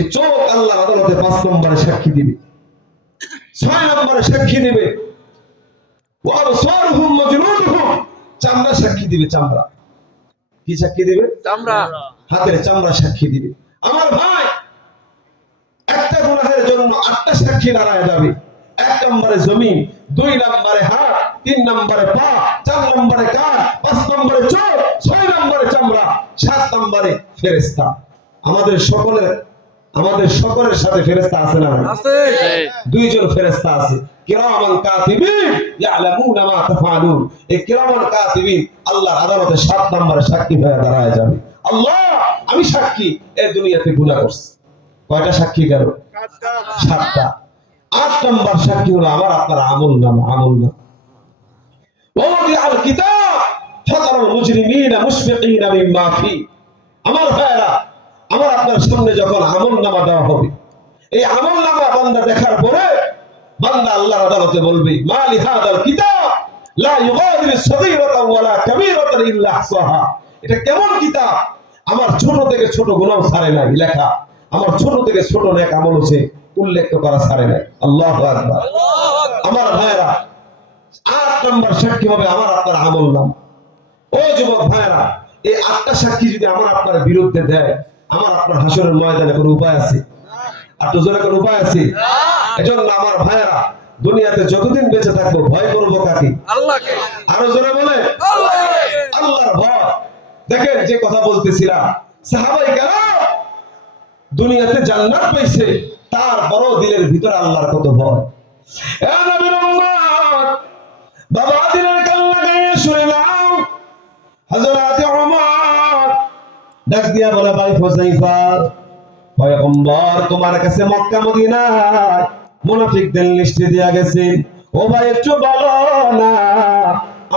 এই চোখ আল্লাহর আদালতে 5 নম্বরে সাক্ষী দিবে। 6 নম্বরে সাক্ষী দিবে ওয়া আবসারুহুম মাজরুরুহুম, চামড়া সাক্ষী দিবে। চামড়া কি সাক্ষী দিবে? চামড়া, হাতের চামড়া সাক্ষী দিবে। আমার ভাই, একটা গুনাহের জন্য 8টা সাক্ষী দাঁড়ায় যাবে। 1 নম্বরে জমিন, 2 নম্বরে হাত, 3 নম্বরে পা, 4 নম্বরে কান, 5 নম্বরে চোখ, 6 নম্বরে চামড়া, 7 নম্বরে ফেরেশতা। আমাদের সকলের সাথে ফেরেশতা আছে না? আছে। 2 জন ফেরেশতা আছে, কিরামান কাতিবিন ইয়ালামুনা মা তাফআলুন। এই কিরামান কাতিবিন আল্লাহর আদালতে 7 নম্বরে সাক্ষী হয়ে দাঁড়ায় যাবে। আল্লাহ আমি সাক্ষী, এই দুনিয়াতে গুনাহ করছি। কয়টা সাক্ষী গেল? 7টা। 8 নম্বর সাক্ষী হলো আমার আপনার আমলনামা। ওয়াদি আল কিতাব ফাতারাল মুজরিমিনা মুশফিকিনা মিম্মা ফি। আমার ভাইরা, আমার আপনার সামনে যখন আমলনামা দেওয়া হবে, এই আমলনামা বান্দা দেখার পরে বান্দা আল্লাহর আদালতে বলবে, মা লিহাদাল কিতাব লা ইউগাদিরু সগীরাতান ওয়ালা কাবীরাতান ইল্লা আহসাহা। এটা কেমন কিতাব, আমার ছোট থেকে ছোট গুনাহ ছাড়ে নাই লেখা, আমার ছোট থেকে ছোট নেক আমল আছে উল্লেখ করা ছাড়ে নাই। আল্লাহু আকবার। আমার ভাইরা, 8 নম্বর সাক্ষী হবে আমার আপনার আমলনামা। ও যুবক ভাইরা, এই 8টা সাক্ষী যদি আমার আপনার বিরুদ্ধে দেয়, আমার আপনার হাসরের ময়দানে কোনো উপায় আছে? আর তো জোরে কোনো উপায় আছে? এজন্য আমার ভাইরা, দুনিয়াতে যতদিন বেঁচে থাকবো ভয় করবো কাকে? আল্লাহকে। আরো জোরে বলে আল্লাহর ভয়। দেখেন যে কথা বলতেছিলাম, সাহাবায়ে কেরাম দুনিয়াতে জান্নাত পাইছে, তারপরও দিলের ভিতরে আল্লাহর কত ভয়। এ নবীর উম্মত, বাবা দিলের কান লাগাইয়া শুনে নাও, হযরত ওমর ডাক দিয়া বলে, ভাই হুযায়ফা, পয়গম্বর তোমার কাছে মক্কা মদিনায় মুনাফিকদের লিস্টে দেয়া গেছে, ও ভাই একটু বলো না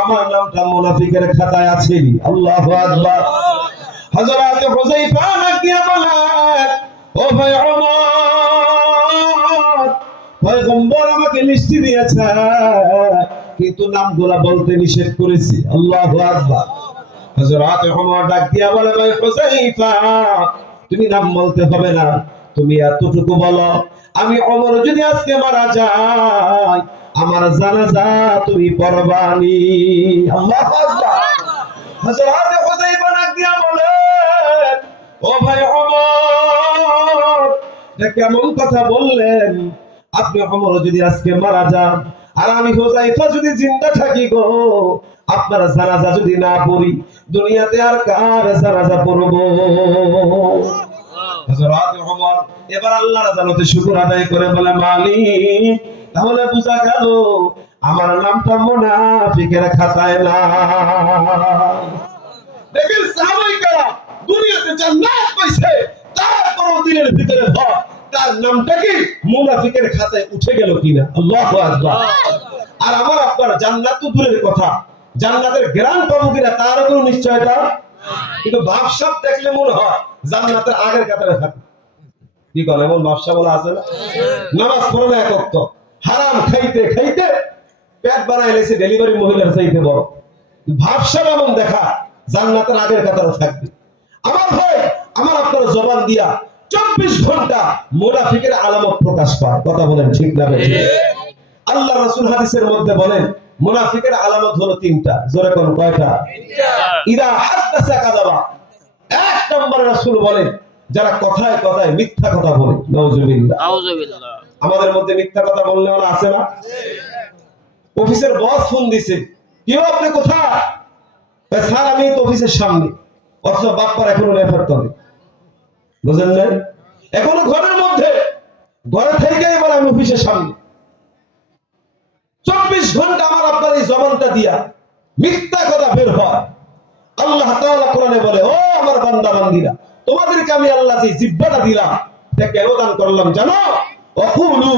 আমার নামটা মুনাফিকের খাতায় আছে? আল্লাহু আকবার। হযরত হুযায়ফা ডাক দিয়া বলে, ও ভাই ওমর, পয়গম্বর আমাকে লিস্টে দিয়েছে, কিন্তু নামগুলা বলতে নিষেধ করেছি। আল্লাহু আকবার। হযরত ওমর ডাক দিয়া বলে, ভাই হুযায়ফা, তুমি নাম বলতে হবে না, তুমি এতটুকু বলো, আমি ওমর যদি আজকে মারা যাই, আমার জানাজা তুমি পড়বানি। আল্লাহু আকবার। হযরত হুযায়ফা ডাক দিয়া বলেন, ও ভাই ওমর, এটা কেমন কথা বললেন? আপনি ওমর যদি আজকে মারা যান আর আমি হুযায়ফা যদি জিন্দা থাকি গো, আপনার জানাজা যদি না পড়ি, দুনিয়াতে আর কার জানাজা পড়বো? হযরত ওমর এবার আল্লাহর আদালতে শুকর আদায় করে বলে, মালিক, তাহলে বুঝা গেল আমার নামটা মুনাফিকের খাতায় না। দেখেন সাহাবায়ে কেরাম দুনিয়াতে জান্নাত পাইছে, তারপরও দিনের ভিতরে ভয়, তার নামটা কি মুনাফিকের খাতায় উঠে গেল কিনা। আল্লাহু আকবার। আর আমার আপনার জান্নাত তো দূরের কথা, জান্নাতের গ্রাম পাবো কিনা তার কোনো নিশ্চয়তা, কিন্তু ভাবসাব দেখলে মনে হয় জান্নাতের আগের কাতারে থাকে। কি বলে, এমন ভাবসাব বলা আছে না? নামাজ পড়ে না এক ওয়াক্ত, হারাম খাইতে খাইতে পেট বানায় লেছে ডেলিভারি মহিলার চাইতে বড়। ভাবসাব এমন দেখা জান্নাতের আগের কাতারে থাকবে। আমার ভাই, আমার আপনার জবান দিয়া 24 ঘন্টা মুনাফিকের আলামত প্রকাশ পায়। কথা বলেন ঠিক না বেঠিক? আল্লাহ রাসূল হাদিসের মধ্যে বলেন মুনাফিকের আলামত হলো 3টা। জোরে কোন কয়টা? 3টা। ইদা হাদাসা কাযাবা। এক নম্বরে রাসূল বলেন যারা কথায় কথায় মিথ্যা কথা বলে। নাউজুবিল্লাহ। নাউজুবিল্লাহ। আমাদের মধ্যে মিথ্যা কথা বললে ওরা আছে না? অফিসের বস ফোন দিছে, কেউ আপনি কোথায়? স্যার আমি তো অফিসের সামনে। অথচ বাপ্পার এখনো রেফার করে, বুঝেন না? এখনো ঘরের মধ্যে, ঘরে থেকেই বলে আমি অফিসের সামনে। 24 ঘন্টা আমার আপনার এই জবানটা দিয়া মিথ্যা কথা বের হয়। আল্লাহ তাআলা কোরআনে বলে, ও আমার বান্দা বান্দীরা, তোমাদেরকে আমি আল্লাহ যে জিহ্বাটা দিলাম এটা কেন দান করলাম জানো? ওয়াকুলু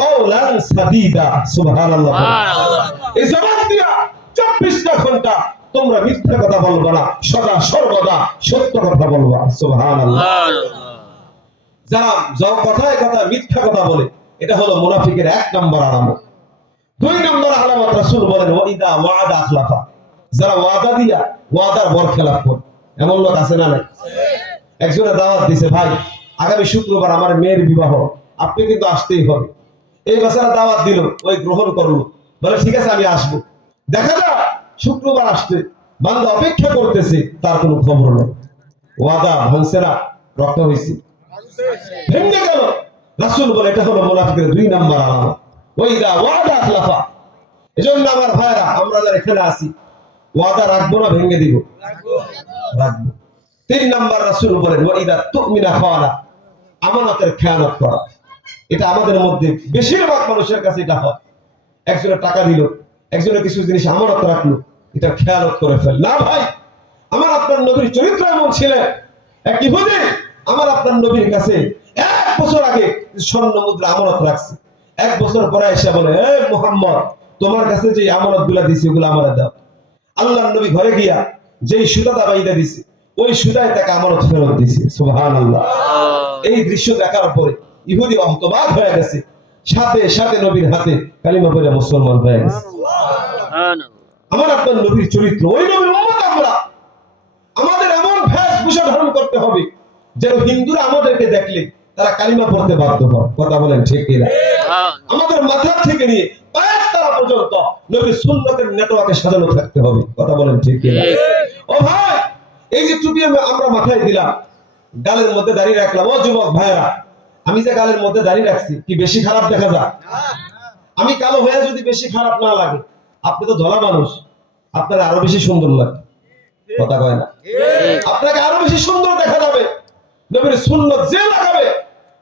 কাওলান সাদীদা। সুবহানাল্লাহ। এই জবান দিয়া 24টা ঘন্টা তোমরা মিথ্যা কথা বলবা না, সদা সর্বদা সত্য কথা বলবা। সুবহানাল্লাহ। যারা কথায় কথায় মিথ্যা কথা বলে, এটা হলো মুনাফিকের 1 নম্বর আলামত। 2 নম্বর আলামত রাসূল বলেন, ওয়াইদা ওয়াদা আখলাফা। যারা ওয়াদা দিয়া ওয়াদার বরখেলাপ করে। এমন লোক আছে না নাই? একজনে দাওয়াত দিছে, ভাই আগামী শুক্রবার আমার মেয়ের বিবাহ, আপনি কিন্তু আসতেই হবে। এই বেচারা দাওয়াত দিল, ওই গ্রহণ করলো, বলে ঠিক আছে আমি আসবো। দেখা যায় শুক্রবার আসতে বান্দা অপেক্ষা করতেছে, তার কোনো খবর নেই। ওয়াদা ভাঙছে না, রক্ত হয়েছে, ভেঙে গেল। রাসূল বলে এটা হলো মুনাফিকের 2 নম্বর আলামত। ওয়াইদা ওয়াদা আখলাফা। এজন্য আমার ভাইরা, আমরা যারা এখানে আছি, ওয়াদা রাখবো না ভেঙে দিব? রাখবো। 3 নম্বর রাসূল বলেন, ওয়াইদা তুমিনা খাওয়ানা। আমানতের খেয়ানত করা। এটা আমাদের মধ্যে বেশিরভাগ মানুষের কাছে এটা হয়। একজনে টাকা দিল, একজনে কিছু জিনিস আমানত রাখলো, এটা খেয়ানত করে ফেল না। ভাই, আমার আপনার নবীর চরিত্র এমন ছিলেন, এক ইহুদি আমার আপনার নবীর কাছে 1 বছর আগে স্বর্ণ মুদ্রা আমানত রাখছে। 1 বছর পরে এসে বলে, এ মুহাম্মদ, তোমার কাছে যে আমানত গুলা দিছি ওগুলো আমারে দাও। আল্লাহর নবী ঘরে গিয়া যেই সুতাটা বাইদা দিছে, ওই সুতায় তাকে আমানত ফেরত দিছে। সুবহানাল্লাহ। এই দৃশ্য দেখার পরে ইহুদি হতবাক হয়ে গেছে, সাথে সাথে নবীর হাতে কালিমা পড়ে মুসলমান হয়ে গেছে। আমার আপনার নবীর চরিত্র, ওই নবীর উম্মত আমরা। আমাদের এমন বেশভূষা ধারণ করতে হবে যেন হিন্দুরা আমাদেরকে দেখলে তারা কালিমা পড়তে বাধ্য হয়। কথা বলেন ঠিক কিনা? আমাদের মাথা থেকে নিয়ে পায়ের তলা পর্যন্ত নবীর সুন্নতের নেটওয়ার্কে সাজানো থাকতে হবে। কথা বলেন ঠিক কিনা? ও ভাই, এই যে টুপি আমরা মাথায় দিলাম, গালের মধ্যে দাড়ি রাখলাম, ও যুবক ভাইরা, আমি যে গালের মধ্যে দাড়ি রাখছি কি বেশি খারাপ দেখা যায়? আমি কালো হয়ে যদি বেশি খারাপ না লাগে, আপনি তো ধলা মানুষ, আপনার আরো বেশি সুন্দর লাগে। কথা কয় না? আপনাকে আরো বেশি সুন্দর দেখা যাবে। নবীর সুন্নত যে লাগাবে,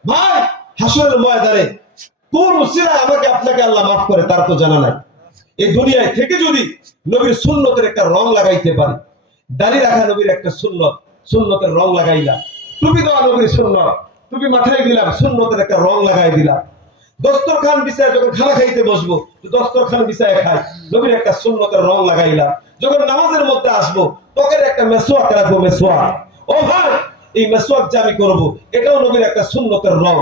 ভাই হাসরের ময়দানে কোন উসিলায় আমাকে আপনাকে আল্লাহ মাফ করে তার তো জানা নাই। এই দুনিয়ায় থেকে যদি নবীর সুন্নতের একটা রং লাগাইতে পারি, দাড়ি রাখা নবীর একটা সুন্নত, সুন্নতের রং লাগাইলাম। টুপি দেওয়া নবীর সুন্নত, টুপি মাথায় দিলাম, সুন্নতের একটা রং লাগাই দিলাম। দস্তরখান বিছায় যখন খানা খাইতে বসবো, দস্তরখান বিছায় খাই, নবীর একটা সুন্নতের রং লাগাইলাম। যখন নামাজের মধ্যে আসবো, পকেটে একটা মেসওয়াক রাখবো, মেসওয়াক। ও ভাই, এই মেসওয়াক যে আমি করবো, এটাও নবীর একটা সুন্নতের রং।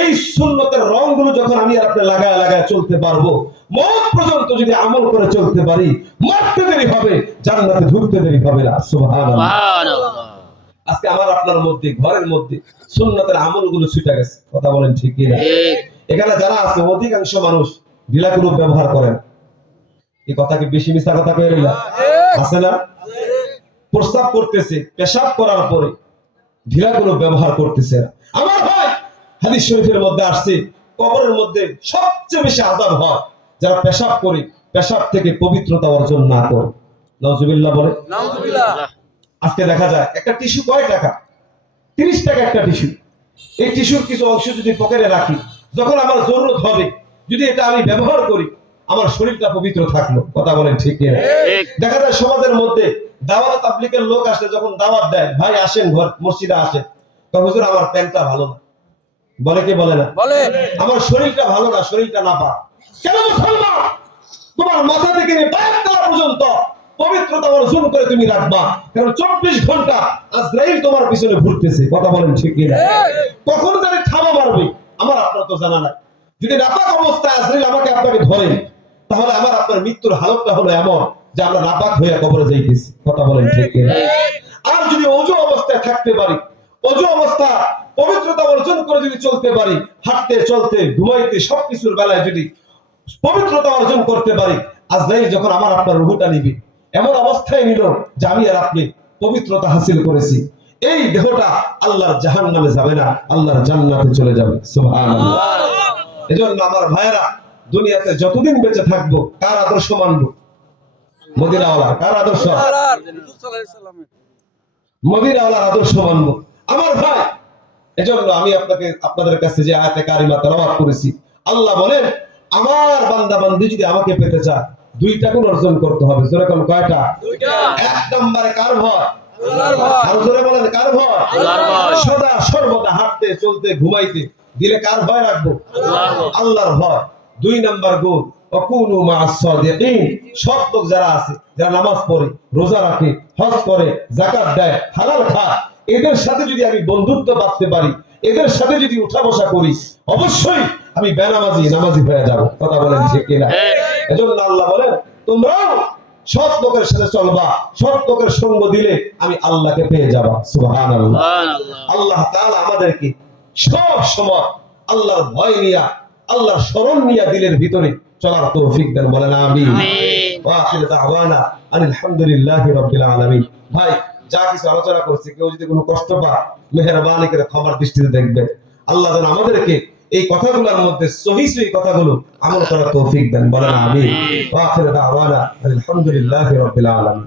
এই সুন্নতের রংগুলো যখন আমি আর আপনি লাগায় লাগায় চলতে পারবো, মওত পর্যন্ত যদি আমল করে চলতে পারি, মরতে দেরি হবে, জান্নাতে ঢুকতে দেরি হবে না। সুবহানাল্লাহ। আজকে আমার আপনার মধ্যে, ঘরের মধ্যে সুন্নতের আমলগুলো ছুটে গেছে। কথা বলেন ঠিক কিনা? এখানে যারা আছে অধিকাংশ মানুষ ঢিলা কলুপ ব্যবহার করেন। এই কথা কি বেশি মিথ্যা কথা কয়ে নিলাম? আছে না? প্রস্তাব করতেছে, পেশাব করার পরে ঢিলা কলুপ ব্যবহার করতেছে। আমার ভাই, হাদিস শরীফের মধ্যে আসছে কবরের মধ্যে সবচেয়ে বেশি আযাব হয় যারা পেশাব করে, পেশাব থেকে পবিত্রতা অর্জন না করে। নাউজুবিল্লাহ বলে। আজকে দেখা যায় একটা টিস্যু কয় টাকা? 30 টাকা একটা টিস্যু। এই টিস্যুর কিছু অংশ যদি পকেটে রাখি, যখন আমার জরুরত হবে, যদি এটা আমি ব্যবহার করি, আমার শরীরটা পবিত্র থাকলো। কথা বলেন ঠিক কিনা? দেখা যায় সমাজের মধ্যে দাওয়াত তাবলীগের লোক আসলে যখন দাওয়াত দেয়, ভাই আসেন ঘর মসজিদে আসেন, তখন হুজুর আমার প্যান্টটা ভালো না, বলে কি বলে না? আমার শরীরটা ভালো না, শরীরটা না পা। কেন মুসলমান? তোমার মাথা থেকে নিয়ে পায়ের তলা পর্যন্ত পবিত্রতা অর্জন করে তুমি রাখবা, কারণ 24 ঘন্টা আজরাইল তোমার পিছনে ঘুরতেছে। কথা বলেন ঠিক কিনা? কখন জানি থাবা মারবে আমার আপনার তো জানা নাই। যদি নাপাক অবস্থায় আজরাইল আমাকে আপনাকে ধরে, তাহলে আমার আপনার মৃত্যুর হালতটা হলো এমন যে আমরা নাপাক হয়ে কবরে যাইতেছি। কথা বলেন ঠিক কিনা? আর যদি ওযু অবস্থায় থাকতে পারি, ওযু অবস্থা পবিত্রতা অর্জন করে যদি চলতে পারি, হাঁটতে চলতে ঘুমাইতে সবকিছুর বেলায় যদি পবিত্রতা অর্জন করতে পারি, আজরাইল যখন আমার আপনার রূহটা নিবে, এমন অবস্থায় নিল যে আমি আর আপনি পবিত্রতা হাসিল করেছি। এই দেহটা আল্লাহর জাহান্নামে যাবে না, আল্লাহর জান্নাতে চলে যাবে। সুবহানাল্লাহ। এজন্য আমার ভাইয়েরা, দুনিয়াতে যতদিন বেঁচে থাকবো কার আদর্শ মানবো? মদিনাওয়ালার। কার আদর্শ? মদিনাওয়ালার আদর্শ মানবো। আমার ভাই, এজন্য আমি আপনাদের কাছে যে আয়াতে কারিমা তেলাওয়াত করেছি, আল্লাহ বলেন আমার বান্দা বান্দি যদি আমাকে পেতে চায়, 2টা গুণ অর্জন করতে হবে। জোরে কোন কয়টা? 2টা। এক নম্বরে কার ভয়? আল্লাহর ভয়। আর জোরে বলেন কার ভয়? আল্লাহর ভয়। সদা সর্বদা হাঁটতে চলতে ঘুমাইতে দিলে কার ভয় রাখবো? আল্লাহর ভয়। আল্লাহর ভয়। 2 নম্বর গুণ ওয়াকুনু মা'আস সাদিকিন। সৎ লোক যারা আছে, যারা নামাজ পড়ে, রোজা রাখে, হজ করে, যাকাত দেয়, হালাল খায়, এদের সাথে যদি আমি বন্ধুত্ব বাঁধতে পারি, এদের সাথে যদি উঠা বসা করি, অবশ্যই আমি বেনামাজি নামাজি হয়ে যাব। কথা বলেন ঠিক কিনা? এজন্য আল্লাহ বলেন তোমরাও সৎ লোকের সাথে চলবা, সৎ লোকের সঙ্গ দিলে আমি আল্লাহকে পেয়ে যাবা। সুবহানাল্লাহ। আল্লাহ তাআলা আমাদেরকে সব সময় আল্লাহর ভয় নিয়া, আল্লাহর শরণ নিয়া দিলের ভিতরে চলার তৌফিক দেন। বলেন আমিন। ওয়া আখিরু দাওয়ানা আলহামদুলিল্লাহি রাব্বিল আলামিন। ভাই, যা কিছু আলোচনা করছি, কেউ যদি কোনো কষ্ট পায়, মেহেরবানি করে ক্ষমার দৃষ্টিতে দেখবেন। আল্লাহ যেন আমাদেরকে এই কথাগুলোর মধ্যে সহি কথাগুলো আমল করার তৌফিক দেন। বলেন আমিন। ওয়া আখিরু দাওয়ানা আলহামদুলিল্লাহি রাব্বিল আলামিন।